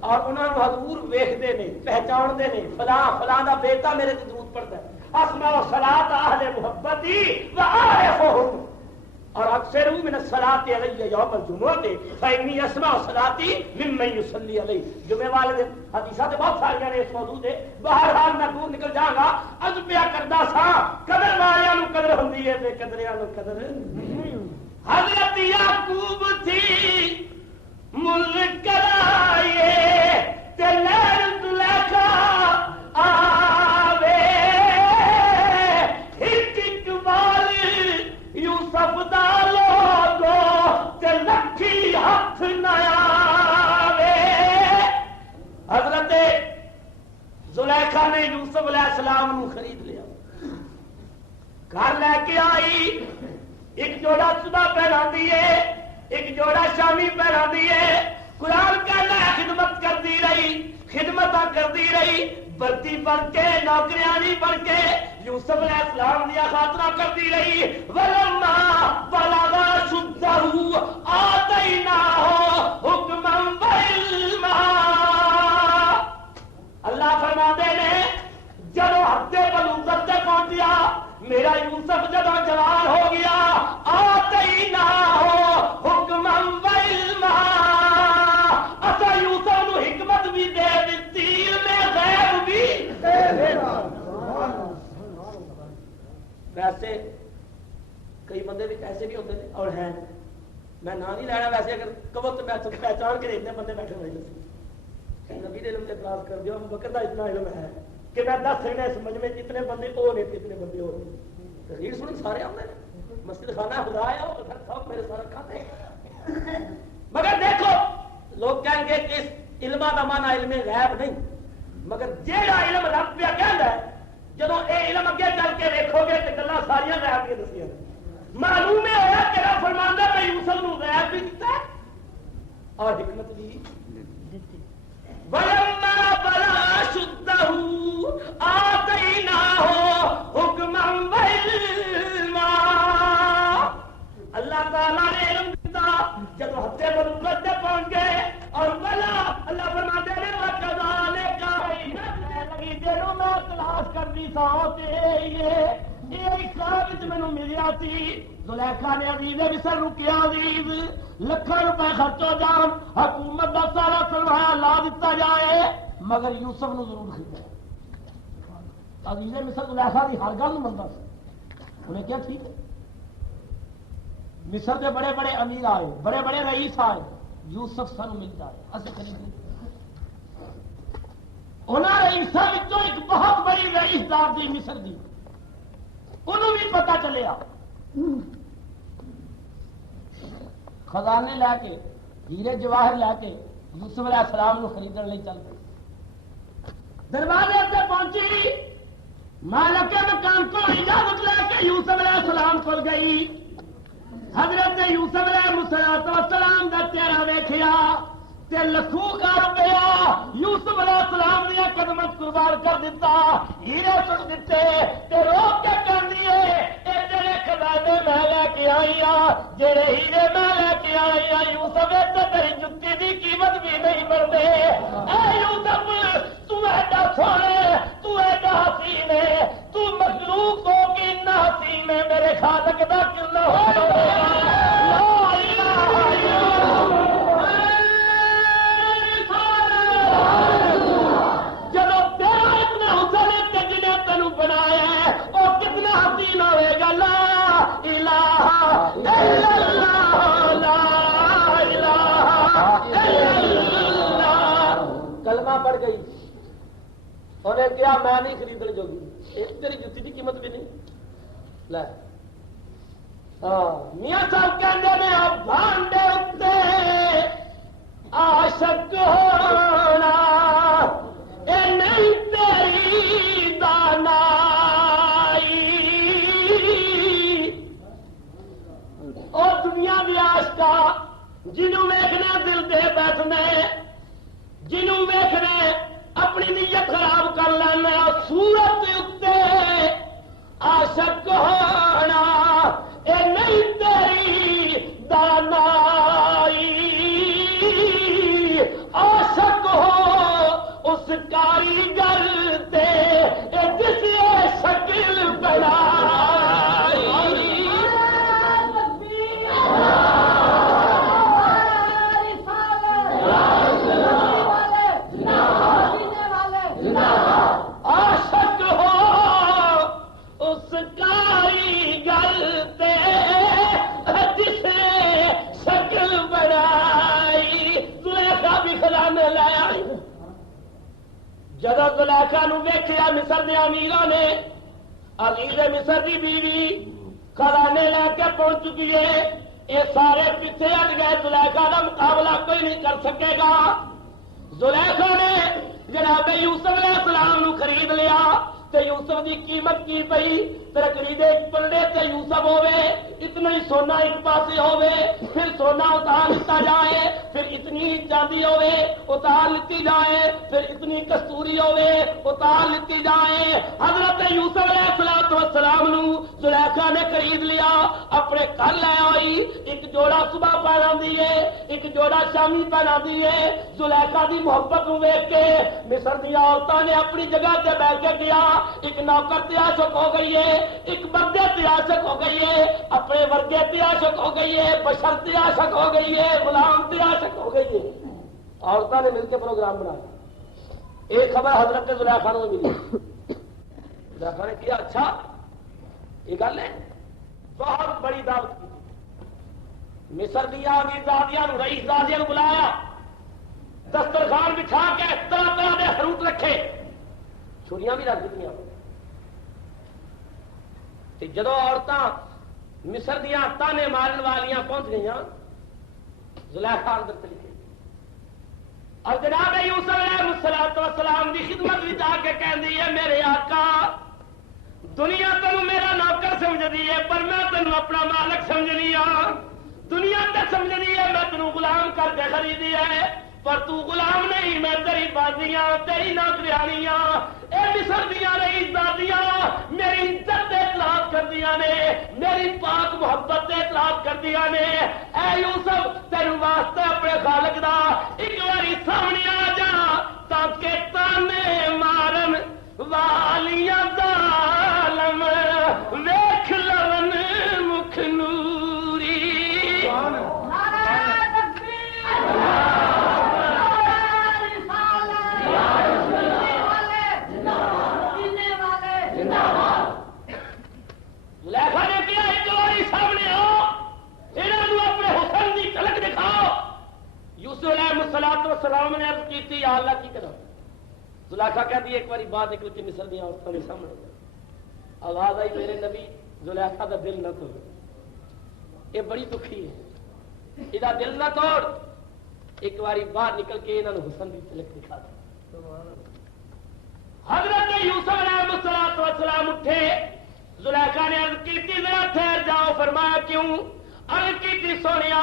اور انہاں نو حضور ویکھدے نے، پہچاندے نے، فلاں فلاں دا بیٹا میرے تے درود پڑھتا ہے، اسمع صلاۃ اہل محبتی و اعرفهم، اور اکثر من الصلاۃ علی یوم الجمعہ فانی اسمع صلاتی ممن یصلی علی، جمعے والے دن حدیثات بہت ساری نے اس موضوع دے، بہرحال میں دور نکل جاؤں گا، اج پیا کردا سا قدر والیاں نو قدر ہوندی ہے بے قدریاں نو قدر نہیں۔ حضرت یعقوب تھی ملک کرائے تے لہر زلیخا آوے، ایک ایک وال یوسف دا لوگو تے لکھی ہاتھ نہ آوے۔ حضرت زلیخا نے یوسف علیہ السلام نو خرید لیا، گھر لے کے آئی، ایک جوڑا صبح پہنا دیے، ایک جوڑا شامی پہنا دیے، قرآن کہنا ہے خدمت کرتی رہی، خدمت کرتی رہی، برتی بن کے نوکریانی بن کے یوسف علیہ السلام دیا خاطرہ کرتی رہی۔ ولما بلغ شدہ آتیناہ حکما وعلما، اللہ فرماتے ہیں جب حد بلوغت تے پہنچیا میرا یوسف جب جوان ہو گیا، آتیناہ حکما وعلما، اسا یوسف نو حکمت بھی دے دتی، علم غیب بھی دے دینا۔ ویسے کئی بندے بھی ایسے بھی ہوتے ہیں اور ہیں، میں نام نہیں لینا، ویسے اگر کہو تو میں پہچان کے اتنے بندے بیٹھے ہوئے ہیں، نبی علم سے اعتراض کر دیو، بکر کا اتنا علم ہے کہ میں 10 سکنے اس مجمع جتنے بندے وہ نے کتنے بندے ہو ریڑھ سن سارے آتے ہیں، مسجد خانہ خدا ہے اور سب میرے سارے کھاتے ہیں، مگر دیکھو لوگ کہیں گے کہ اس علم کا مانا علم غیب نہیں، مگر جیڑا علم رب پہ کہندا ہے جدو اے علم اگے چل کے دیکھو گے تو گلاں ساریاں غیب کی دسیاں معلوم ہے ہوا کہ رب فرماندا میں یوسف نو غیب بھی دیتا اور حکمت بھی دیتی۔ ولما بلغ شدہ آتیناہ حکما وعلما، اللہ تعالیٰ نے علم دیتا جب حد بلوغت پہ پہنچ گئے، اور بلا اللہ فرماتے ہیں وَكَذَلِكَ لگی دلوں میں تلاش کر دی سا یہ خواب مینوں ملیا سی، زلیخا نے عزیز مصر رکیا، عزیز لکھاں روپے خرچ ہو جان، حکومت کا سارا سرمایہ لا دیتا جائے، مگر یوسف نو ضرور خریدا۔ عزیز مصر زلیخا کی ہر گل منتا سی، انہیں کیا ٹھیک ہے، مصر کے بڑے بڑے امیر آئے، بڑے بڑے رئیس آئے، یوسف سانو مل جائے اصل خریدے۔ انہوں رئیساں وچوں ایک بہت بڑی رئیس دار دی مصر دی، انہوں بھی پتہ چلیا، خزانے لے کے ہیرے جواہر لے کے یوسف علیہ السلام کو خریدنے لے چل گئے۔ دروازے سے پہنچی، مالک مکان کو اجازت لے کے یوسف علیہ السلام کو گئی۔ حضرت یوسف علیہ السلام کا چہرہ ویکھیا تے لکھوں کا روپیہ یوسف علیہ السلام نے قدمت قربان کر دیتا، ہیرے سٹ دیتے تے روک کے کر دیے اے جڑے خزانے میں لے کے آئی ہاں، جڑے ہیرے میں لے کے آئی ہاں یوسف تے تیری جتی دی قیمت بھی نہیں بڑھتے۔ اے یوسف تو ایڈا سونے، تو ایڈا حسین ہے، تو مخلوق ہو کے نہ حسین ہے، میرے خالق دا کلہ ہو بنایا ہے وہ کتنا حسین ہوئے گا۔ لا الہ الا اللہ، لا الہ الا اللہ۔ کلمہ پڑھ گئی، انہیں کیا میں نہیں خریدنے جوگی، تیری جتی کی قیمت بھی نہیں لے۔ میاں صاحب کہتے ہیں بھانڈے اتے عاشق ہونا اے نہیں تیری دانائی، اور دنیا دی عاشقا جنوں ویکھنے دل دے بیٹھنے، جنوں ویکھنے اپنی نیت خراب کر لینا، صورت اتے عاشق ہونا اے نہیں تیری دانائی، عاشق ہو اس کاریگر تے جس شکل بنائی۔ عاشق ہو اس کاریگر تے جس شکل بنائی۔ زلیخا بھی خزانے لے آئی، جدو زلیخا نو ویکھیا مصر دے امیراں نے، عزیز مصر دی بیوی خزانے لے کے پہنچ چکی ہے، یہ سارے پیچھے ہٹ گئے، زلیخا کا مقابلہ کوئی نہیں کر سکے گا۔ زلیخا نے جناب یوسف علیہ السلام نو خرید لیا، تے یوسف دی قیمت کی پئی، ترکڑیدے پلڑے تے یوسف ہوے، اتنا ہی سونا ایک پاسے ہوے، پھر سونا اتار لتا جائے، پھر اتنی چاندی ہوے اتار لتی جائے، پھر اتنی کستوری ہوے اتار لتی جائے۔ حضرت یوسف علیہ السلام نو زلیخا نے خرید لیا، اپنے گھر لے آئی، ایک جوڑا صبح پہنا دیے، ایک جوڑا شامی پہنا دیے۔ زلیخا دی محبت نو ویکھ کے مصر دی عورتاں نے اپنی جگہ تے بیٹھ کے گیا، ایک نوکر تے عاشق ہو گئی ہے، ایک بندے تے عاشق ہو گئی ہے، اپنے ورگے تے عاشق ہو گئی ہے، بشر تے عاشق ہو گئی ہے، غلام تے عاشق ہو گئی ہے۔ عورتوں نے مل کے پروگرام بنایا، ایک خبر حضرت زلیخا نے ملی، زلیخا نے کیا اچھا یہ گل ہے، بہت بڑی دعوت کی، مصر دیا امیرزادیاں رئیس زادیاں بلایا، دسترخوان بچھا کے طرح طرح کے فروٹ رکھے، چھریاں بھی رکھ دیتی۔ جدو عورتاں مصر دیا تانے مارن والیاں پہنچ گئی، زلیخا اندر چلی گئی، اور جناب یوسف علیہ السلام کی خدمت بھی جا کے کہندی ہے میرے آقا دنیا تینوں میرا نوکر سمجھدی ہے، پر میں تینوں اپنا مالک سمجھنی ہاں، دنیا تے سمجھنی ہے میں تینوں غلام کر کے خریدی ہے، پر تو غلام نہیں، میں تیری بازیاں تیری نوکریانیاں، اے مصر دیاں رئیس زادیاں میری عزت اطلاق کر دیا نے، میری پاک محبت اطلاق کر دیا نے۔ اے یوسف تیرے واسطے اپنے خالق دا ایک باری سامنے آ جا، تاکہ تانے مارن والیاں ظالم ویکھ لون مکھ نوری۔ زلیخا نے کیا ایک باری سامنے آؤ، السلام نے عرض کی تھی یا اللہ کی کرا زلیخا کہتی ایک باری باہر نکل کے مصر دیا عورتوں کے سامنے آواز آئی میرے نبی زلیخا کا دل نہ توڑ یہ بڑی دکھی ہے یہ دل نہ توڑ ایک باری باہر نکل کے انہوں نے حسن کی تلک دکھا دی حضرت یوسف علیہ السلام اٹھے زلیخا نے عرض کی تھی ذرا ٹھہر جاؤ فرمایا کیوں عرض کی تھی سونیا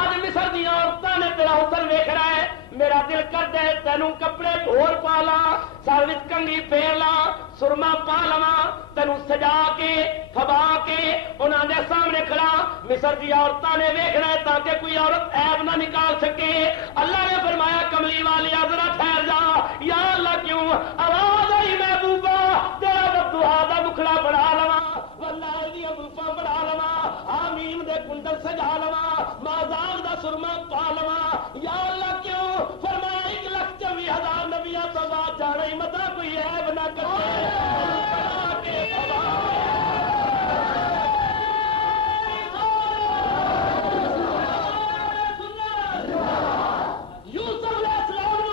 اج مصر دیا عورتوں نے تیرا حسن ویکھ رہا ہے میرا دل کر دے تینوں کپڑے بھور پا لا سر وچ کنگھی پھیر لا سرما پا لوا تینوں سجا کے کھبا کے انہاں دے سامنے کھڑا مصر دی عورتوں نے ویکھنا ہے تاکہ کوئی عورت عیب نہ نکال سکے اللہ نے فرمایا کملی والی ذرا ٹھہر جا یا اللہ کیوں آواز آئی محبوبہ تیرا بددعا دا بکھڑا بنا لواں واللہ دی ابوفا بنا لواں آمین دے کنڈل سجا لواں مازاغ دا سرما پا لواں یا اللہ کیوں فرمایا 1,24,000 نبیاں تو بعد جانا ہی متا کوئی عیب نہ کرے یوسف علیہ السلام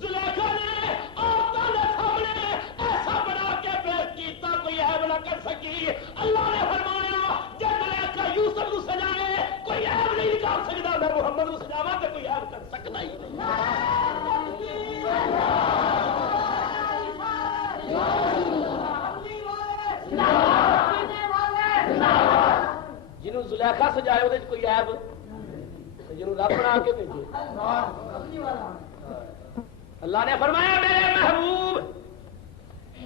زلیخا نے عورتوں کے سامنے ایسا بنا کے پیش کیتا کوئی عیب نہ کر سکی اللہ نے فرمایا جب زلیخا یوسف کو سجائے کوئی عیب نہیں نکال سکتا میں محمد کو سجاوا تو کوئی عیب کر سکتا ہی جنہوں زلیخا سجائے وہ کوئی عیب جنہوں رب بنا کے بھیجے اللہ نے فرمایا میرے محبوب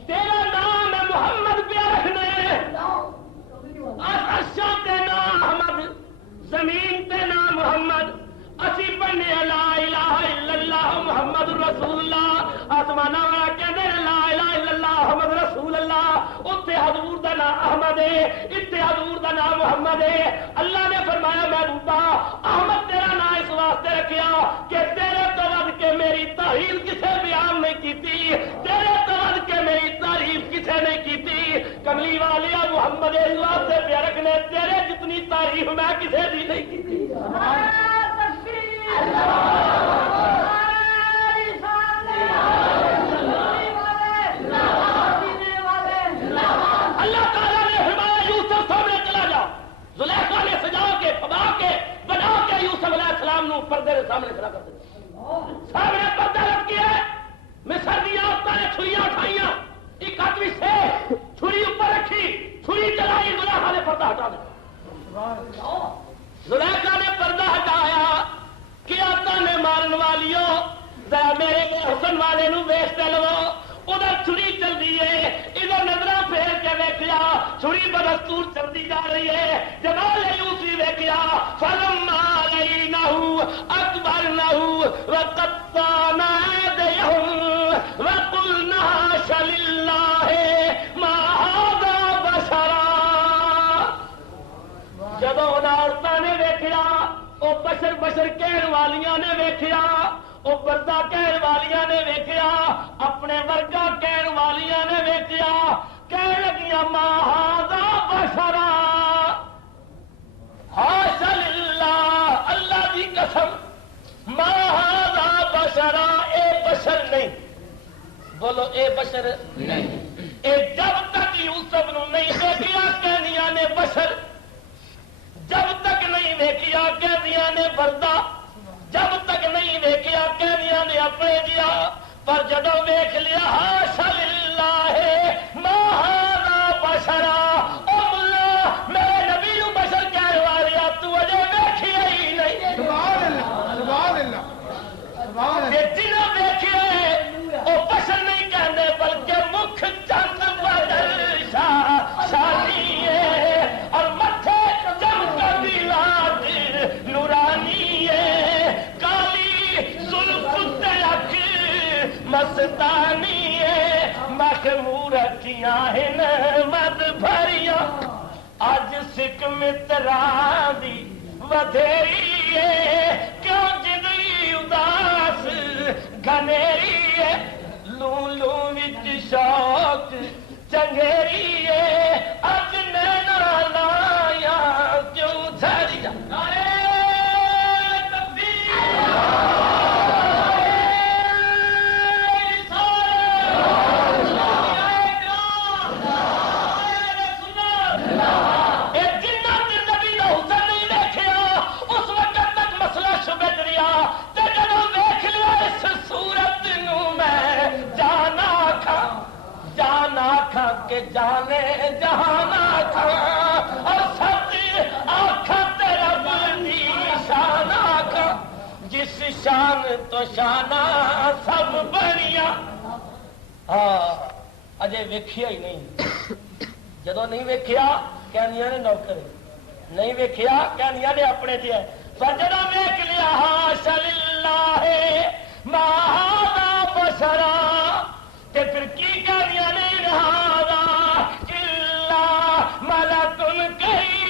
تیرا نام ہے محمد پہ رکھنے عرشاں تے نام احمد زمین تے نام محمد اسی پڑھنے لا الہ الا اللہ محمد رسول اللہ آسمانہ والا کہتے ہیں لا الہ الا اللہ محمد رسول اللہ اتنے حضور دا نام احمد ہے اتنے حضور دا نام محمد ہے اللہ نے فرمایا محبوبہ احمد تیرا نام اس واسطے رکھیا کہ تیرے تو ود کے میری تعریف کسے بیان نہیں کیتی تیرے تو ود کے میری تعریف کسے نہیں کیتی کملی والیا محمد اس واسطے پہ رکھنے تیرے جتنی تعریف میں کسے دی نہیں کیتی اللہ تعالیٰ نے فرمایا یوسف سامنے چلا جا زلیخا نے سجا کے پھبا کے بنا کے یوسف علیہ السلام نو پردے کے سامنے کھڑا کر دیا سامنے پردہ رکھ کے مصر دی عورتوں نے چھریاں اٹھائیاں ایک آدمی سے چھری اوپر رکھی چھری چلائی زلیخا نے پردہ ہٹا دیا زلیخا نے پردہ ہٹایا کیا تانے مارن والیوں ذرا میرے حسن والے نو ویچتے لو ادھر چھری چل رہی ہے ادھر نظر پھیر کے ویکھیا چھری بدستور چلتی جا رہی ہے جمال یوسف ویکھیا فلما رأینہ اکبرنہ وقطعنا ایدیہم وقلنا حاش للہ ما ھذا بشرا جب ان عورتوں نے ویکھیا وہ بشر بشر کہن والیاں نے ویکھیا وہ بردا کہن والیاں نے ویکھیا اپنے ورگا کہن والیاں نے ویکھیا کہن لگیاں ما ھذا بشرا حاش للہ اللہ کی قسم ما ھذا بشرا اے بشر نہیں بولو اے بشر نہیں اے جب تک یوسف نو نہیں دیکھیا کہنیاں نے بشر جب تک نہیں ویکھیا قیدیاں نے بردا جب تک نہیں ویکھیا قیدیاں نے اپنے دیا پر جدو ویکھ لیا حاش للہ ما ھذا بشرا او ملا میرے نبی نو بشر کہنے والیا تو اجے ویکھیا ہی نہیں سبحان اللہ سبحان اللہ جنہوں ویکھیا او بشر نہیں کہنے بلکہ مکھ چند بدل شانی ہے اور متھے نورانی ہے کالی زلف تلک مستانی ہے مخمور کیاں ہن مد بھریاں اج سکھ متراں دی ودھیری ہے کیوں جدی اداس گھنیری ہے لوں لوں وچ شوق چنگیری ہے اج نینا لایا کیوں جھڑیا شان تو شانہ سب بڑیا اجے ویکھیا ہی نہیں جدو نہیں ویکھیا کہندیاں نے نوکر نہیں ویکھیا کہندیاں نے اپنے تے پر جدو ویکھ لیا حاشا للہ ما ھذا بشرا تے پھر کی کہندیاں نے ھذا الا ملک کریم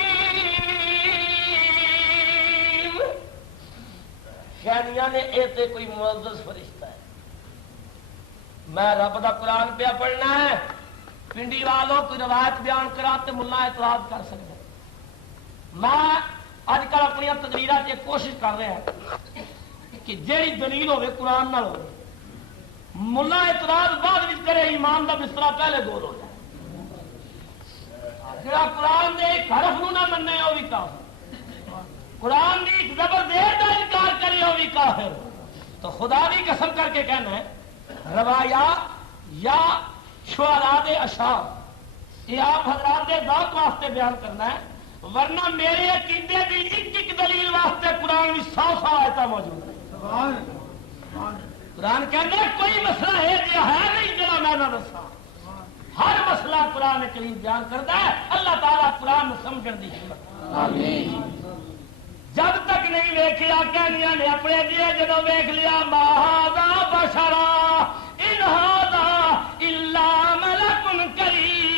کہندیاں نے اے تے کوئی معزز فرشتہ ہے میں رب دا قرآن پہ پڑھنا ہے پنڈی والوں کوئی روایت بیان کرا تو ملا اعتراض کر سکتا میں اج کل اپنی تقریرات سے کوشش کر رہا ہوں کہ جیڑی دلیل ہوے قرآن نال ہوے ملا اعتراض بعد وچ کرے ایمان دا بستر پہلے گول ہو جائے جڑا قرآن دے ایک حرف نو نہ مننے وہ بھی کافر قرآن دی ایک زبر دیر کا انکار کرے وہ بھی کافر تو خدا دی قسم کر کے کہنا ہے روایات یا شعراء دے اشعار یہ آپ حضرات دے ذات واسطے بیان کرنا ہے ورنہ میرے عقیدے دی ایک ایک دلیل واسطے قرآن میں 100 آیتاں موجود ہیں قرآن کہتا ہے کوئی مسئلہ ہے جو ہے نہیں جڑا میں نہ دساں ہر مسئلہ قرآن کریم بیان کرتا ہے اللہ تعالیٰ قرآن سمجھن دی حکمت آمین جب تک نہیں ویکھیا کہنیاں نے اپنے دیے جدو ویکھ لیا ما ھذا بشرا ان ھذا الا ملک کریم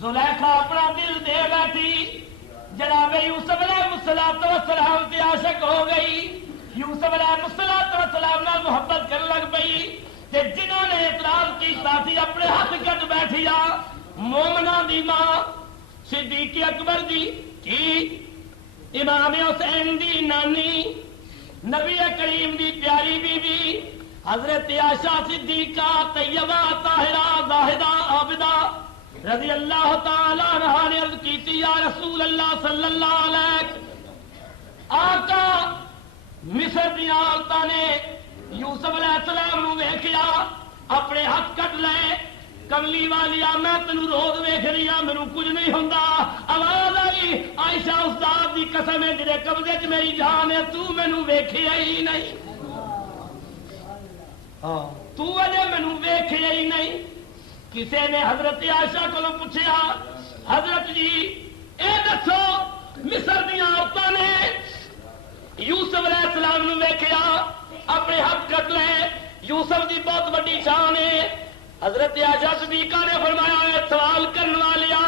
زلیخا اپنا دل دے بیٹھی جناب یوسف علیہ السلام کی عاشق ہو گئی یوسف علیہ السلام نال محبت کرنے لگ پئی تے جنہوں نے اعتراض کیتا سی اپنے ہاتھ کٹ بیٹھیا مومنہ دی ماں صدیق اکبر دی کی امام حسین دی نانی نبی کریم دی پیاری بی بی حضرت عائشہ صدیقہ طیبہ طاہرہ زاہدہ عابدہ رضی اللہ تعالی عنہ نے عرض کی یا رسول اللہ صلی اللہ علیہ آقا مصر دی عورتاں نے یوسف علیہ السلام نو ویکھیا اپنے ہاتھ کٹ لے کملی والی میں تینوں روز ویکھ رہی ہوں مینوں کچھ نہیں ہوندا آواز آئی عائشہ استاد دی قسم ہے جڑے قبضے چ میری جان ہے تو مینوں ویکھیا ہی نہیں تو اجے مینوں ویکھیا ہی نہیں کسی نے حضرت عائشہ کو پوچھا حضرت جی اے دسو مصر دیا عورتوں نے یوسف علیہ السلام نو ویکھیا اپنے ہاتھ کٹ لے یوسف دی بہت بڑی شان ہے حضرت عائشہ صدیقہ نے فرمایا سوال کرنے والیا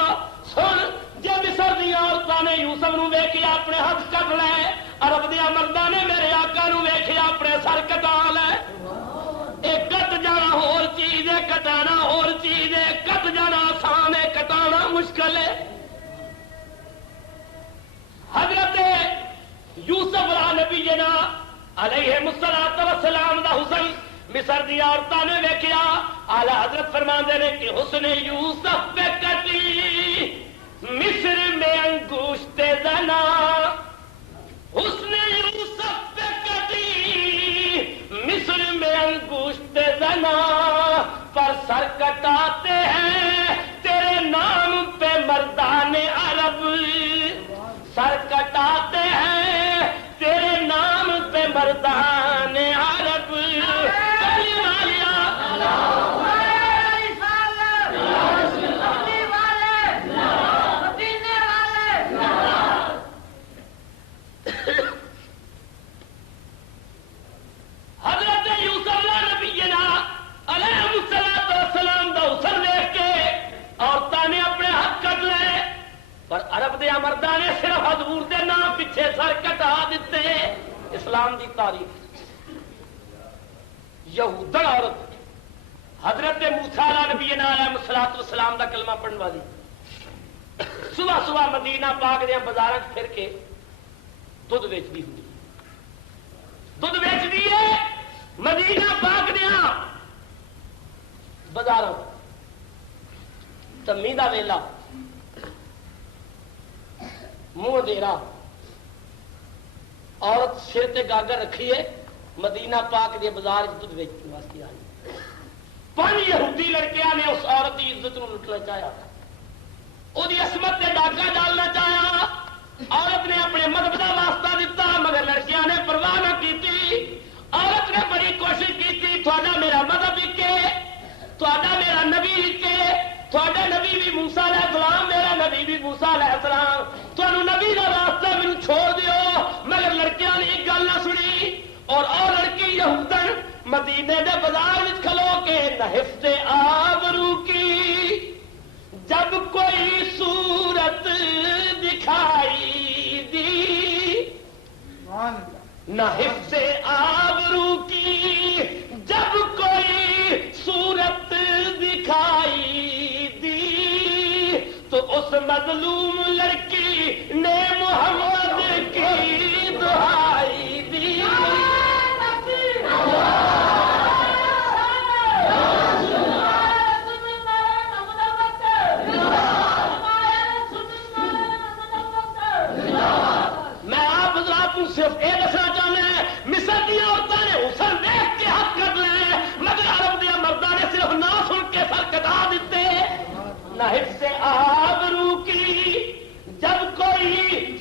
سن جب مصر دیا عورتوں نے یوسف نو ویکھیا اپنے ہاتھ کٹ لے عرب دیا مرداں نے میرے آقا نو ویکھیا اپنے سر کٹا لے ایک کٹ جانا ہور چیز ہے کٹانا ہور چیز ہے کٹ جانا آسان ہے کٹانا مشکل ہے حضرت یوسف نبی جنا علیہ السلام دا حسن مصر دی عورتاں نے ویکھیا اعلی حضرت فرماندے نے کہ حسن یوسف پہ کٹی مصر میں انگوشت زنا حسن یوسف پہ کٹی مصر میں انگوشت زنا پر سر کٹاتے ہیں تیرے نام پہ مردان عرب سر کٹاتے ہیں تیرے نام پہ مردان عرب کلی والیا حضرت یوسف نبی علیہ السلام دا حسن دیکھ کے عورتوں نے اپنے ہاتھ کٹ لے پر عرب دیا مرداں نے صرف حضور دے نام پیچھے سر کٹا دیتے اسلام دی تاریخ یہودن عورت حضرت موسیٰ نبی علیہ السلام دا کلمہ پڑھن والی صبح صبح مدینہ پاک دیا بازار پھر کے دودھ ویچتی ہوئی دودھ ویچ دیے مدینہ پاک دیا بازار تمی دا ویلا منہ دیرا عورت سر تے گاگر رکھیے مدینہ پاک دے بازار دودھ ویچنے واسطے آئی 5 یہودی لڑکیاں نے اس عورت کی عزت کو لٹنا چاہیا وہ عصمت تے ڈاکہ ڈالنا چاہیا عورت نے اپنے مذہب کا واسطہ دیتا موسیٰ علیہ السلام تانوں نبی دا راستہ مینوں چھوڑ دیو، مگر لڑکیاں نے ایک گل نہ سنی، اور لڑکی یہودن مدینے دے بازار وچ کھلو کے نہ حفظ آبرو کی جب کوئی صورت دکھائی دی، نہ حفظ آبرو کی جب کوئی صورت دکھائی دی، تو اس مظلوم لڑکی نے محمد کی دہائی دی۔ صرف یہ دسنا چاہنا ہے مصر دیا عورتوں نے حسن دیکھ کے حق کر لے، مگر عرب دیا مردوں نے صرف نہ سن کے سر کٹا دیتے۔ نہ حفظ آبرو کی جب کوئی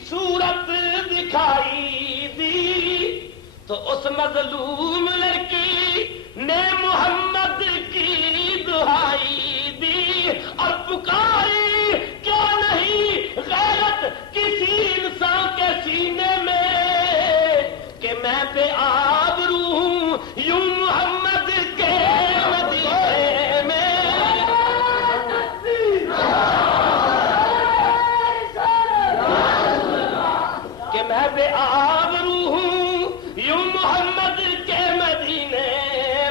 صورت دکھائی دی، تو اس مظلوم لڑکی نے محمد کی دہائی دی اور پکاری کیوں نہیں غیرت کسی انسان کے سینے میں کہ میں بے آبرو ہوں یوں محمد کے مدینے میں۔ کہ میں بے آبرو ہوں یوں محمد کے مدینے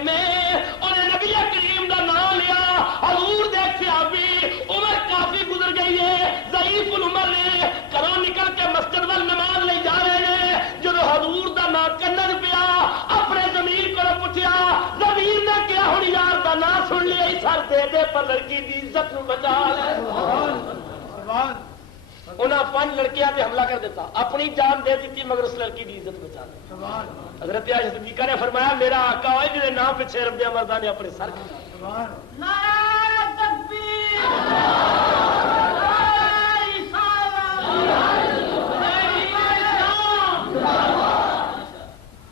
میں۔ انہیں نبی کریم کا نام لیا، حضور دیکھا بھی عمر کافی گزر گئی ہے، ضعیف العمر نے گھروں نکل کے مسجد وال نماز لے جا رہے ہیں، جب حضور دا نام کنن پیا اپنے ضمیر کو پوچھا، ضمیر نے کیا ہوں یار دا نام سن لیا سر دے دے پر لڑکی دی عزت نو بچا لے۔ انہاں 5 لڑکیاں پہ حملہ کر دیتا، اپنی جان دے دیتی مگر اس لڑکی دی عزت بچا لی۔ حضرت عائشہ صدیقہ نے فرمایا میرا آقا ہوئے جنہیں نام پہ 6 ربیہ مردہ نے اپنے سر کھا۔ نعرہ تکبیر،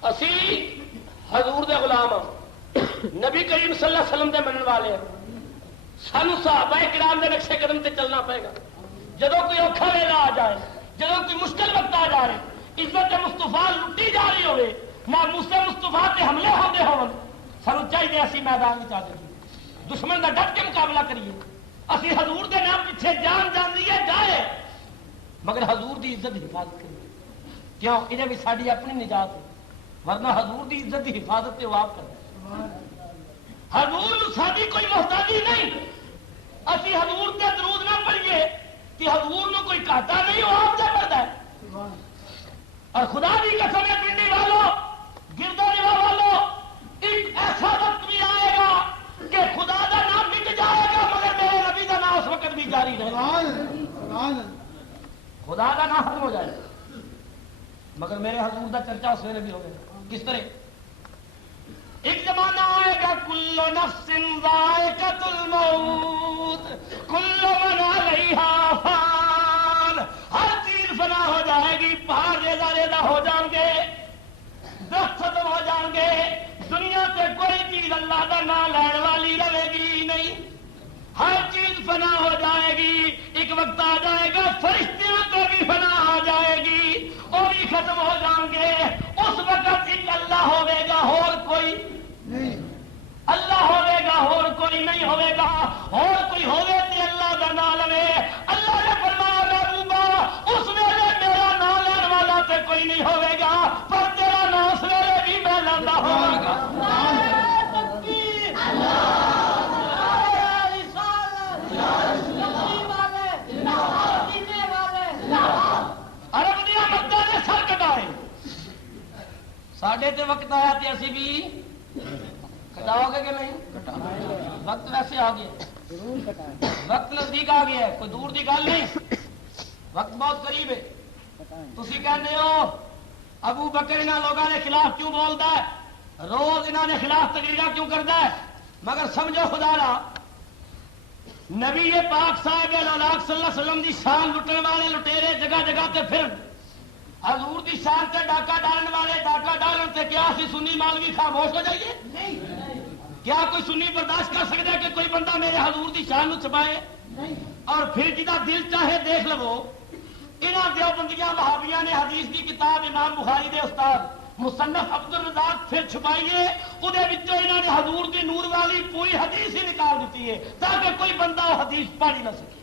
اسی حضور دے غلام نبی کریم صلی اللہ علیہ وسلم دے منن والے سانو صحابہ کرام دے نقشے قدم تے چلنا پائے گا۔ جدو کوئی اوکھا ویلا آ جائے، جدو کوئی مشکل وقت آ جائے، عزت مصطفیٰ لٹی جا رہی ہوئے، ناموس مصطفیٰ تے حملے ہوندے ہون، سانو چاہیے اسی میدان وچ آ جائیے، دشمن دا ڈٹ کے مقابلہ کریے، اسی حضور دے نام پیچھے جان جان دیے جائے مگر حضور دی عزت دی حفاظت کریے، کیوں یہ بھی ساری اپنی نجات ہے، ورنہ حضور دی عزت دی حفاظت تے وہ آپ کرنا۔ حضور ساری کوئی محتاجی نہیں، اسی حضور تے درود نہ پڑھیے کہ حضور نو کوئی کہتا نہیں، وہ آپ سے پڑھتا ہے۔ اور خدا دی قسم ہے پنڈی والوں، گردہ نوا والوں، ایک ایسا وقت بھی آئے گا کہ خدا دا نام مٹ جائے گا مگر میرے نبی دا نام اس وقت بھی جاری رہے گا۔ خدا دا نام ختم ہو جائے گا مگر میرے حضور دا چرچا اس ویلے بھی ہو گیا۔ کس طرح؟ ایک زمانہ آئے گا کل نفس ذائقۃ الموت کل من علیہا فان، ہر چیز فنا ہو جائے گی، پہاڑ ریزہ ریزہ ہو جائیں گے، درخت ختم ہو جائیں گے، دنیا سے کوئی چیز اللہ کا نام لین والی رہے گی نہیں، ہر چیز فنا ہو جائے گی۔ ایک وقت آ جائے گا فرشتوں کو بھی فنا آ جائے گی، وہ بھی ختم ہو جائیں گے، اس وقت ایک اللہ ہوے گا اور کوئی نہیں، اللہ ہوے گا اور کوئی نہیں ہوے گا، اور کوئی ہوے تے اللہ کا نام لے۔ اللہ نے فرمایا محبوبہ اس ویلے میرا نام لین والا تے کوئی نہیں ہوے گا، پر تیرا نام اس ویلے بھی میں لینا ہوگا گا۔ عرب دیا مردوں نے سر کٹائے، ساڈے تے وقت آیا تے اسی بھی کٹاؤ گے کہ نہیں؟ وقت ویسے آ گیا، وقت نزدیک آ گیا ہے، کوئی دور کی گل نہیں، وقت بہت قریب ہے۔ تسی کہتے ہو ابو بکر انہاں لوگوں کے خلاف کیوں بولتا ہے، روز انہوں نے خلاف تقریریں کیوں کرتا ہے، مگر سمجھو خدا را نبی پاک صاحب الاولاق صلی اللہ علیہ وسلم دی شان لٹن والے لٹیرے جگہ جگہ تے پھر حضور دی شان تے ڈاکہ ڈالن والے ڈاکہ ڈالن تے کیا سی سنی مولوی خاموش ہو جائیے؟ کیا کوئی سنی برداشت کر سکتا ہے کہ کوئی بندہ میرے حضور دی شان نو چھپائے؟ اور پھر جدا دل چاہے دیکھ لو انہاں دیوبندیاں وہابیاں نے حدیث کی کتاب امام بخاری دے استاد مصنف عبد الرزاق پھر چھپائیے وہ انہوں نے حضور دی نور والی پوری حدیث ہی نکال دیتی ہے تاکہ کوئی بندہ وہ حدیث پڑھ ہی نہ سکے۔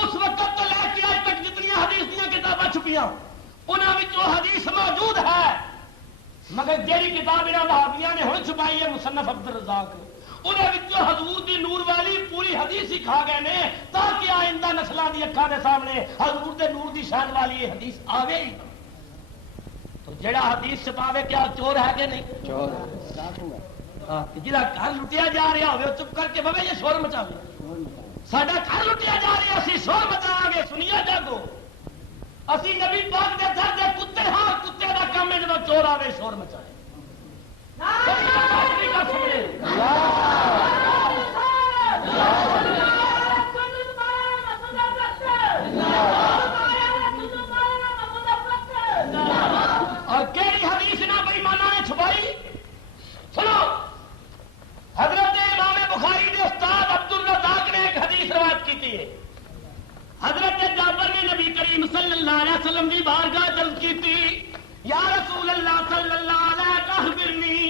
اس وقت تو لے کے آج تک جتنی حدیث دیا کتابیں چھپیاں انہوں حدیث موجود ہے، مگر جیڑی کتاب انہوں وہابیاں نے ہوں چھپائی ہے مصنف عبد الرزاق انہوں حضور دی نور والی پوری حدیث ہی کھا گئے نے تاکہ آئندہ نسلوں کی اکھاں دے سامنے حضور دے نور دی شان والی یہ حدیث آوے ہی نہ۔ تو جڑا حدیث چھپاوے کیا چور ہے کہ نہیں؟ چور جا گھر لٹیا جا رہا ہو چپ کر کے بوے یہ شور مچاوے، ساڈا گھر لٹیا جا رہا اسی شور مچاواں گے، سنیا جاگو اسی نبی پاک دے در دے کتے ہاں کتے دا کام ہے جب چور آوے شور مچائے۔ اور کیڑی حدیث نہ بے ایماناں نے چھپائی؟ سنو حضرت امام بخاری کے استاد عبد الرزاق نے ایک حدیث روایت کی ہے۔ حضرت جابر نے نبی کریم صلی اللہ علیہ وسلم کی بارگاہ عرض کی تھی یا رسول اللہ صلی اللہ علیہ اخبرنی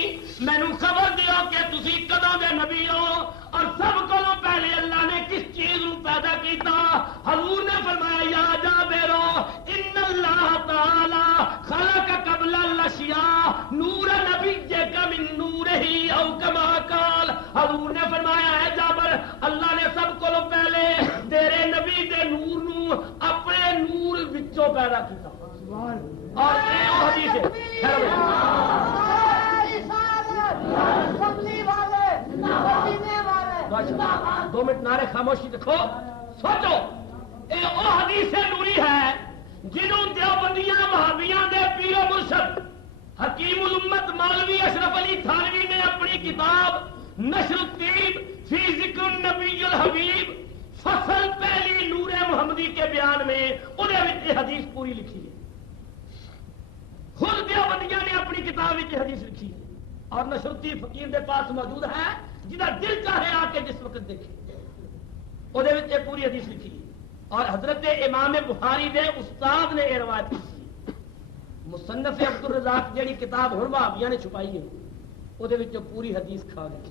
مینو خبر دیو کہ تسی کدوں دے نبی ہو اور سب کو پہلے اللہ نے کس چیز پیدا کیتا؟ حضور نے فرمایا یا جابر ان اللہ تعالی خلق قبل الاشیاء نور نبیک من نورہ او کما قال۔ حضور نے فرمایا ہے جابر اللہ نے سب کو پہلے تیرے نبی دے نور نو اپنے نور وچوں پیدا کیتا۔ اور حدیث دو منٹ نعرے خاموشی رکھو سوچو وہ حدیث نوری ہے جنہوں دیوبندیاں وہابیاں دے پیر و مرشد حکیم الامت مولوی اشرف علی تھانوی نے اپنی کتاب نشر الطیب فی ذکر النبی الحبیب فصل پہلی نور محمدی کے بیان میں انہیں حدیث پوری لکھی ہے۔ خود دیوبندیاں نے اپنی کتاب میں حدیث لکھی ہے اور نشر الطیب فقیر دے پاس موجود ہے، جنہاں دل چاہے آ کے جس وقت دیکھے وہ پوری حدیث لکھی ہے۔ اور حضرت امام بخاری دے استاد نے یہ روایت کی مصنف عبد الرزاق جیڑی کتاب ہن وہابیاں نے چھپائی ہے وہ پوری حدیث کھا گئی۔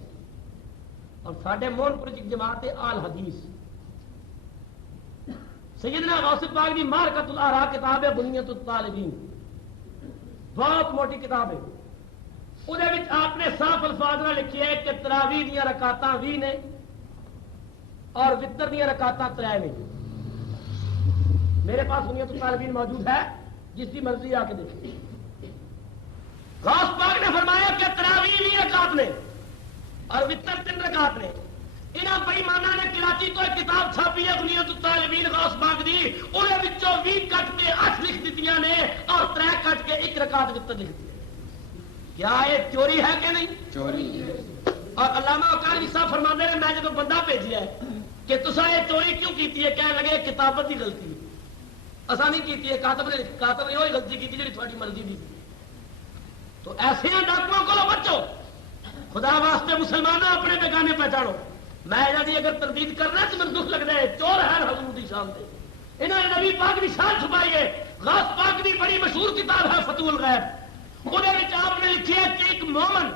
اور ساڈے مون پور جماعت آل حدیث سیدنا غوث پاک دی معرکۃ الآراء کتاب ہے بنیۃ الطالبین، بہت موٹی کتاب ہے۔ وہ آپ نے صاف الفاظ میں لکھی ہے کہ تراویح دیا رکعتاں 20 نے اور وتر دیا رکعتاں 3 نے۔ میرے پاس بنیۃ الطالبین موجود ہے، جس کی مرضی آ کے دیکھیں۔ غوث پاک نے فرمایا کہ تراویح 20 رکعت نے اور وتر 3 رکعت نے۔ انہاں بے ایماناں نے کراچی تو ایک کتاب چھاپی ہے بنیۃ الطالبین غوث پاک دی، انہاں وچوں 20 کٹ کے 8 لکھ دتیاں نے اور 3 کٹ کے 1 رکعت وتر لکھ دی۔ کیا یہ چوری ہے کہ نہیں؟ چوری ہے۔ اور علامہ اقالی صاحب فرماتے ہیں میں جب بندہ بھیجیا ہے کہ تسا یہ چوری کیوں کیتی ہے، کہنے لگے کتابت کی غلطی ہے، اسا نہیں کیتی ہے، کاتب نے وہی غلطی کی جی تھوڑی مرضی دی۔ تو ایسے ڈاکوؤں کو بچو، خدا واسطے مسلمانوں اپنے بیگانے پہچانو۔ میں جی اگر تردید کرنا تو مجھے دکھ لگتا ہے، چور ہے حضور دی شان سے، انہوں نے نبی پاک کی شان چھپائی ہے۔ غوث پاک کی بڑی مشہور کتاب ہے فتح الغیب، آپ نے لکھی ہے کہ ایک مومن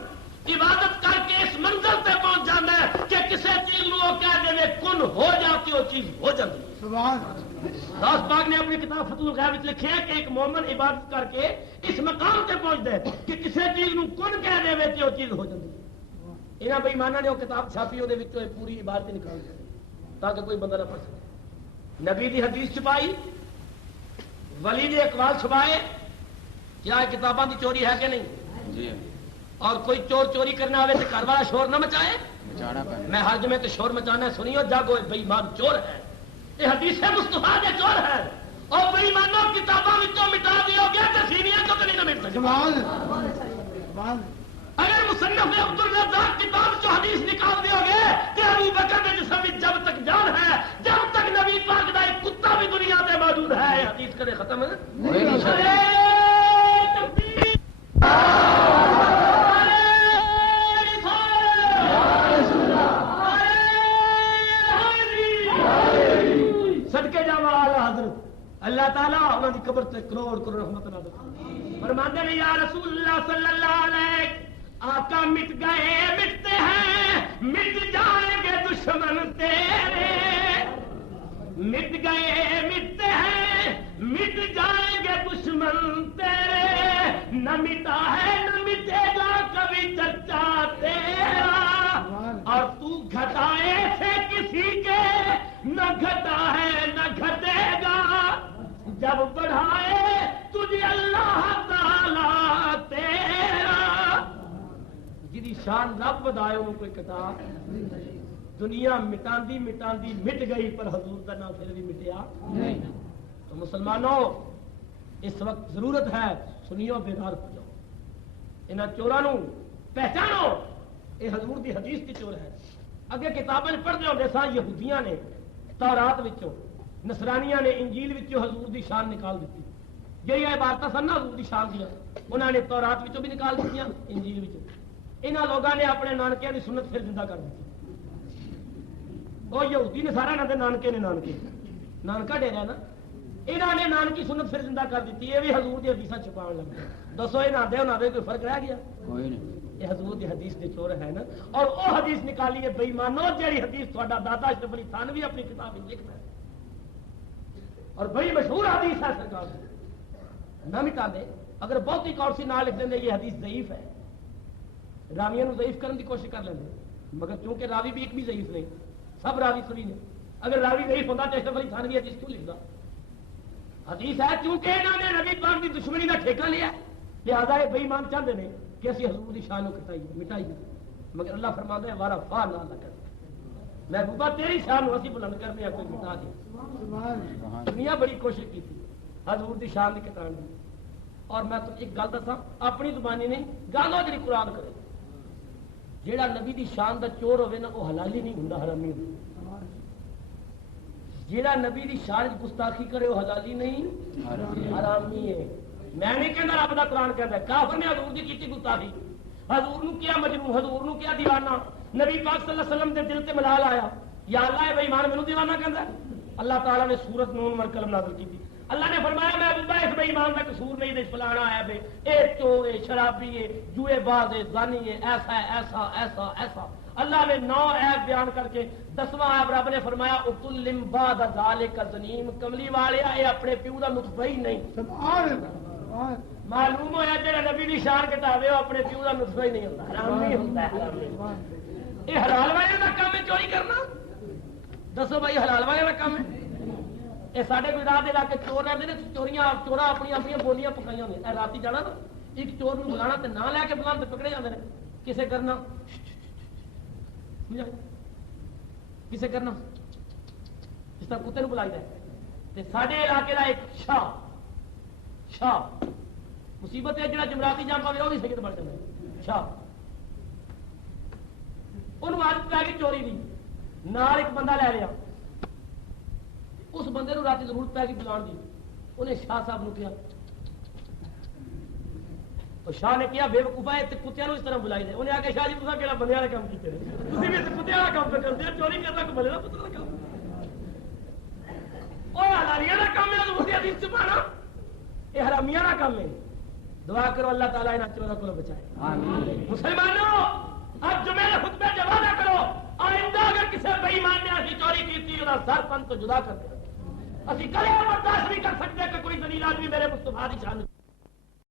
عبادت کر کے اس منزل پہ پہنچ جاتا ہے کہ کسی چیز وہ کہہ دے کن ہو جاتی وہ چیز ہو جاتی۔ غوث پاک نے اپنی کتاب فتح الغیب میں لکھی ہے کہ ایک مومن عبادت کر کے اس مقام پہ پہنچتا ہے کہ کسی چیز نو کن کہہ دے کہ وہ چیز ہو جاتی۔ انہاں بے ایماناں نے وہ کتاب چھاپی، وہ پوری عبارت نکال دی تاکہ کوئی بندہ نہ پڑھ سکے۔ نبی دی حدیث چھپائی، ولی دے اقوال چھپائے، کیا کتاباں دی چوری ہے کہ نہیں؟ جی۔ اور کوئی چور چوری کرنا ہوئے تو گھر والا شور نہ مچائے، میں ہر جمعے تو شور مچانا سنیو جاگو بے ایمان چور ہے، یہ حدیث مصطفیٰ دے چور ہے۔ اور بے ایمانوں کتاباں وچوں مٹا دیو گے تو سینیاں تو نہیں نہ مٹ سکے۔ اگر مصنف عبد الرزاق کتاب جو حدیث نکال دیو گے کہ ابو بکر کے جسم میں جب تک جان ہے، جب تک نبی پاک کا ایک کتا بھی دنیا میں موجود ہے، حدیث کرے ختم ہے۔ حضرت اللہ تعالیٰ انہوں کی قبر تے کروڑ کروڑ رحمت نازل فرمائے۔ فرماتے ہیں یا رسول اللہ صلی اللہ علیہ آقا مٹ گئے مٹتے ہیں مٹ جائیں گے دشمن تیرے، مٹ گئے مٹتے ہیں مٹ جائیں گے دشمن تیرے، نہ مٹا ہے نہ مٹے گا کبھی چچا تیرا، اور تو گھٹائے سے کسی کے نہ گھٹا ہے نہ گھٹے گا، جب بڑھائے تجھے اللہ تعالی تیرا، جدی شان رب بدائے انہوں کوئی کٹا، دنیا مٹاندی مٹاندی مٹ گئی پر حضور کا نام پھر بھی مٹیا نہیں۔ تو مسلمانوں اس وقت ضرورت ہے سنیو بیدار ہو جاؤ، انہاں چوراں پہچانو، یہ حضور دی حدیث کی چور ہے۔ اگے کتابیں پڑھتے ہوتے سا یہودیاں نے تورات وچوں نصرانیاں نے انجیل وچوں حضور دی شان نکال دیتی، جہی عبارتاں سن نا حضور دی شان دیا انہوں نے تورات وچوں بھی نکال دیتی انجیل وچوں، انہاں لوگوں نے اپنے نانکیاں دی سنت پھر زندہ کر دی۔ وہ یہودی نے سارا نہ نانکے نے نانکے نانکا ڈیرا نا، انہوں نے نانکی سنت پھر زندہ کر دیتی، یہ بھی حضور دی حدیثاں چھپا لگ گئے۔ دسو یہ نہ دے کوئی فرق رہ گیا؟ یہ حضور دی حدیث دے چور ہے نا، اور وہ حدیث نکالی ہے بے ایمانو جہی حدیث تھوڑا دادا اشرف علی تھانوی اپنی کتاب میں لکھتا ہے، اور بڑی مشہور حدیث ہے سرکار نہ مٹا دے، اگر بہت ہی کورسی نہ لکھ دیں یہ حدیث ضعیف ہے، راویوں ضعیف کرنے کی کوشش کر لیں، مگر چونکہ راوی بھی ایک بھی ضعیف نہیں، سب راوی سبھی نے، اگر راوی ضعیف ہوتا تو اشرف علی تھانوی حدیث کیوں لکھتا؟ حدیث ہے چونکہ انہوں نے نبی پاک کی دشمنی کا ٹھیکہ لیا، لہذا یہ بے ایمان چاہتے ہیں کہ اسی حضور کی شان کو کٹائیے مٹائیے، مگر اللہ فرماتا ہے وارا فا نہ کر، محبوبہ تیری شان اسی بلند کرنے کوئی مٹا دے۔ دنیا بڑی کوشش کی تھی حضور کی شان کی کٹان کی، اور میں تو ایک گل دسا اپنی زبانی نہیں گالو جی قرآن کرے، جیڑا نبی دی شان دا چور ہوئے نا وہ حلالی نہیں ہوندا حرامی ہوندا، جیڑا نبی دی شان گستاخی کرے وہ حلالی نہیں حرامی ہے۔ میں نہیں کہنا رب دا قرآن کہتا ہے کافر نے حضور دی کیتی گستاخی، حضور نو کیا مجنون، حضور نو کیا دیوانہ، نبی پاک صلی اللہ علیہ وسلم دے دل تے ملال آیا، یا اللہ بے ایمان مینوں دیوانہ کہندا ہے؟ اللہ تعالیٰ نے سورت نون مرکلم نازل کی تھی، اللہ نے فرمایا میں ابو اس بے ایمان کا قصور نہیں دے فلانا ہے بے اے چور ہے شرابی ہے جوئے باز ہے زانی ہے ایسا ہے ایسا ایسا ایسا، اللہ نے 9 عیب بیان کر کے 10واں عیب رب نے فرمایا اتلم بعد ذالک زنیم، کملی والیا اے اپنے پیو دا نطفہ ہی نہیں، معلوم ہوا جڑا نبی دی شان کٹاوے وہ اپنے پیو دا نطفہ ہی نہیں ہوتا، حرامی ہوتا ہے۔ یہ حلال والے کا کام ہے چوری کرنا؟ دسو بھائی حلال والے کا کام ہے؟ یہ سارے گجرات علاقے چور رہتے ہیں، چورا اپنی اپنی بولیاں پکائی ہوئی، رات جانا نا ایک چور کو بلانا تو نہ لے کے بلا تو پکڑے جاتے ہیں، کسے کرنا کسے کرنا جس طرح کتے بلائی جائے۔ سارے علاقے کا ایک شاہ مصیبت ہے جہاں جمراتی جان پاوے وہ بھی سید بن جائے، شاہ انہوں عادت پی گئی چوری دی، نال ایک بندہ لے لیا، اس بندے کو رات ضرورت پی گئی بلان دی، انہیں شاہ صاحب نے کیا تو شاہ نے کیا بے وقوفا کتیا اس طرح بلائی دے، انہیں آ کے شاہ جی تصا کہڑا بندے والے کام کیتے تھی بھی کتیا والا کام پہ کرتے ہیں، چوری کرنا کو بندے کا پتر کا کام، وہ حلالیاں کا کام ہے حضور دی حدیث چھپانا، یہ حرامیاں کا کام ہے۔ دعا کرو اللہ تعالیٰ ان چوروں کو بچائے۔ مسلمانوں اب جمعے کے خطبے جب وعدہ کرو آئندہ اگر کسی بے ایمان نے ایسی چوری کی تھی انہاں سر پن تو جدا کر دے، اسی کلے برداشت نہیں کر سکتے کہ کوئی ذلیل آدمی میرے مصطفیٰ دی شان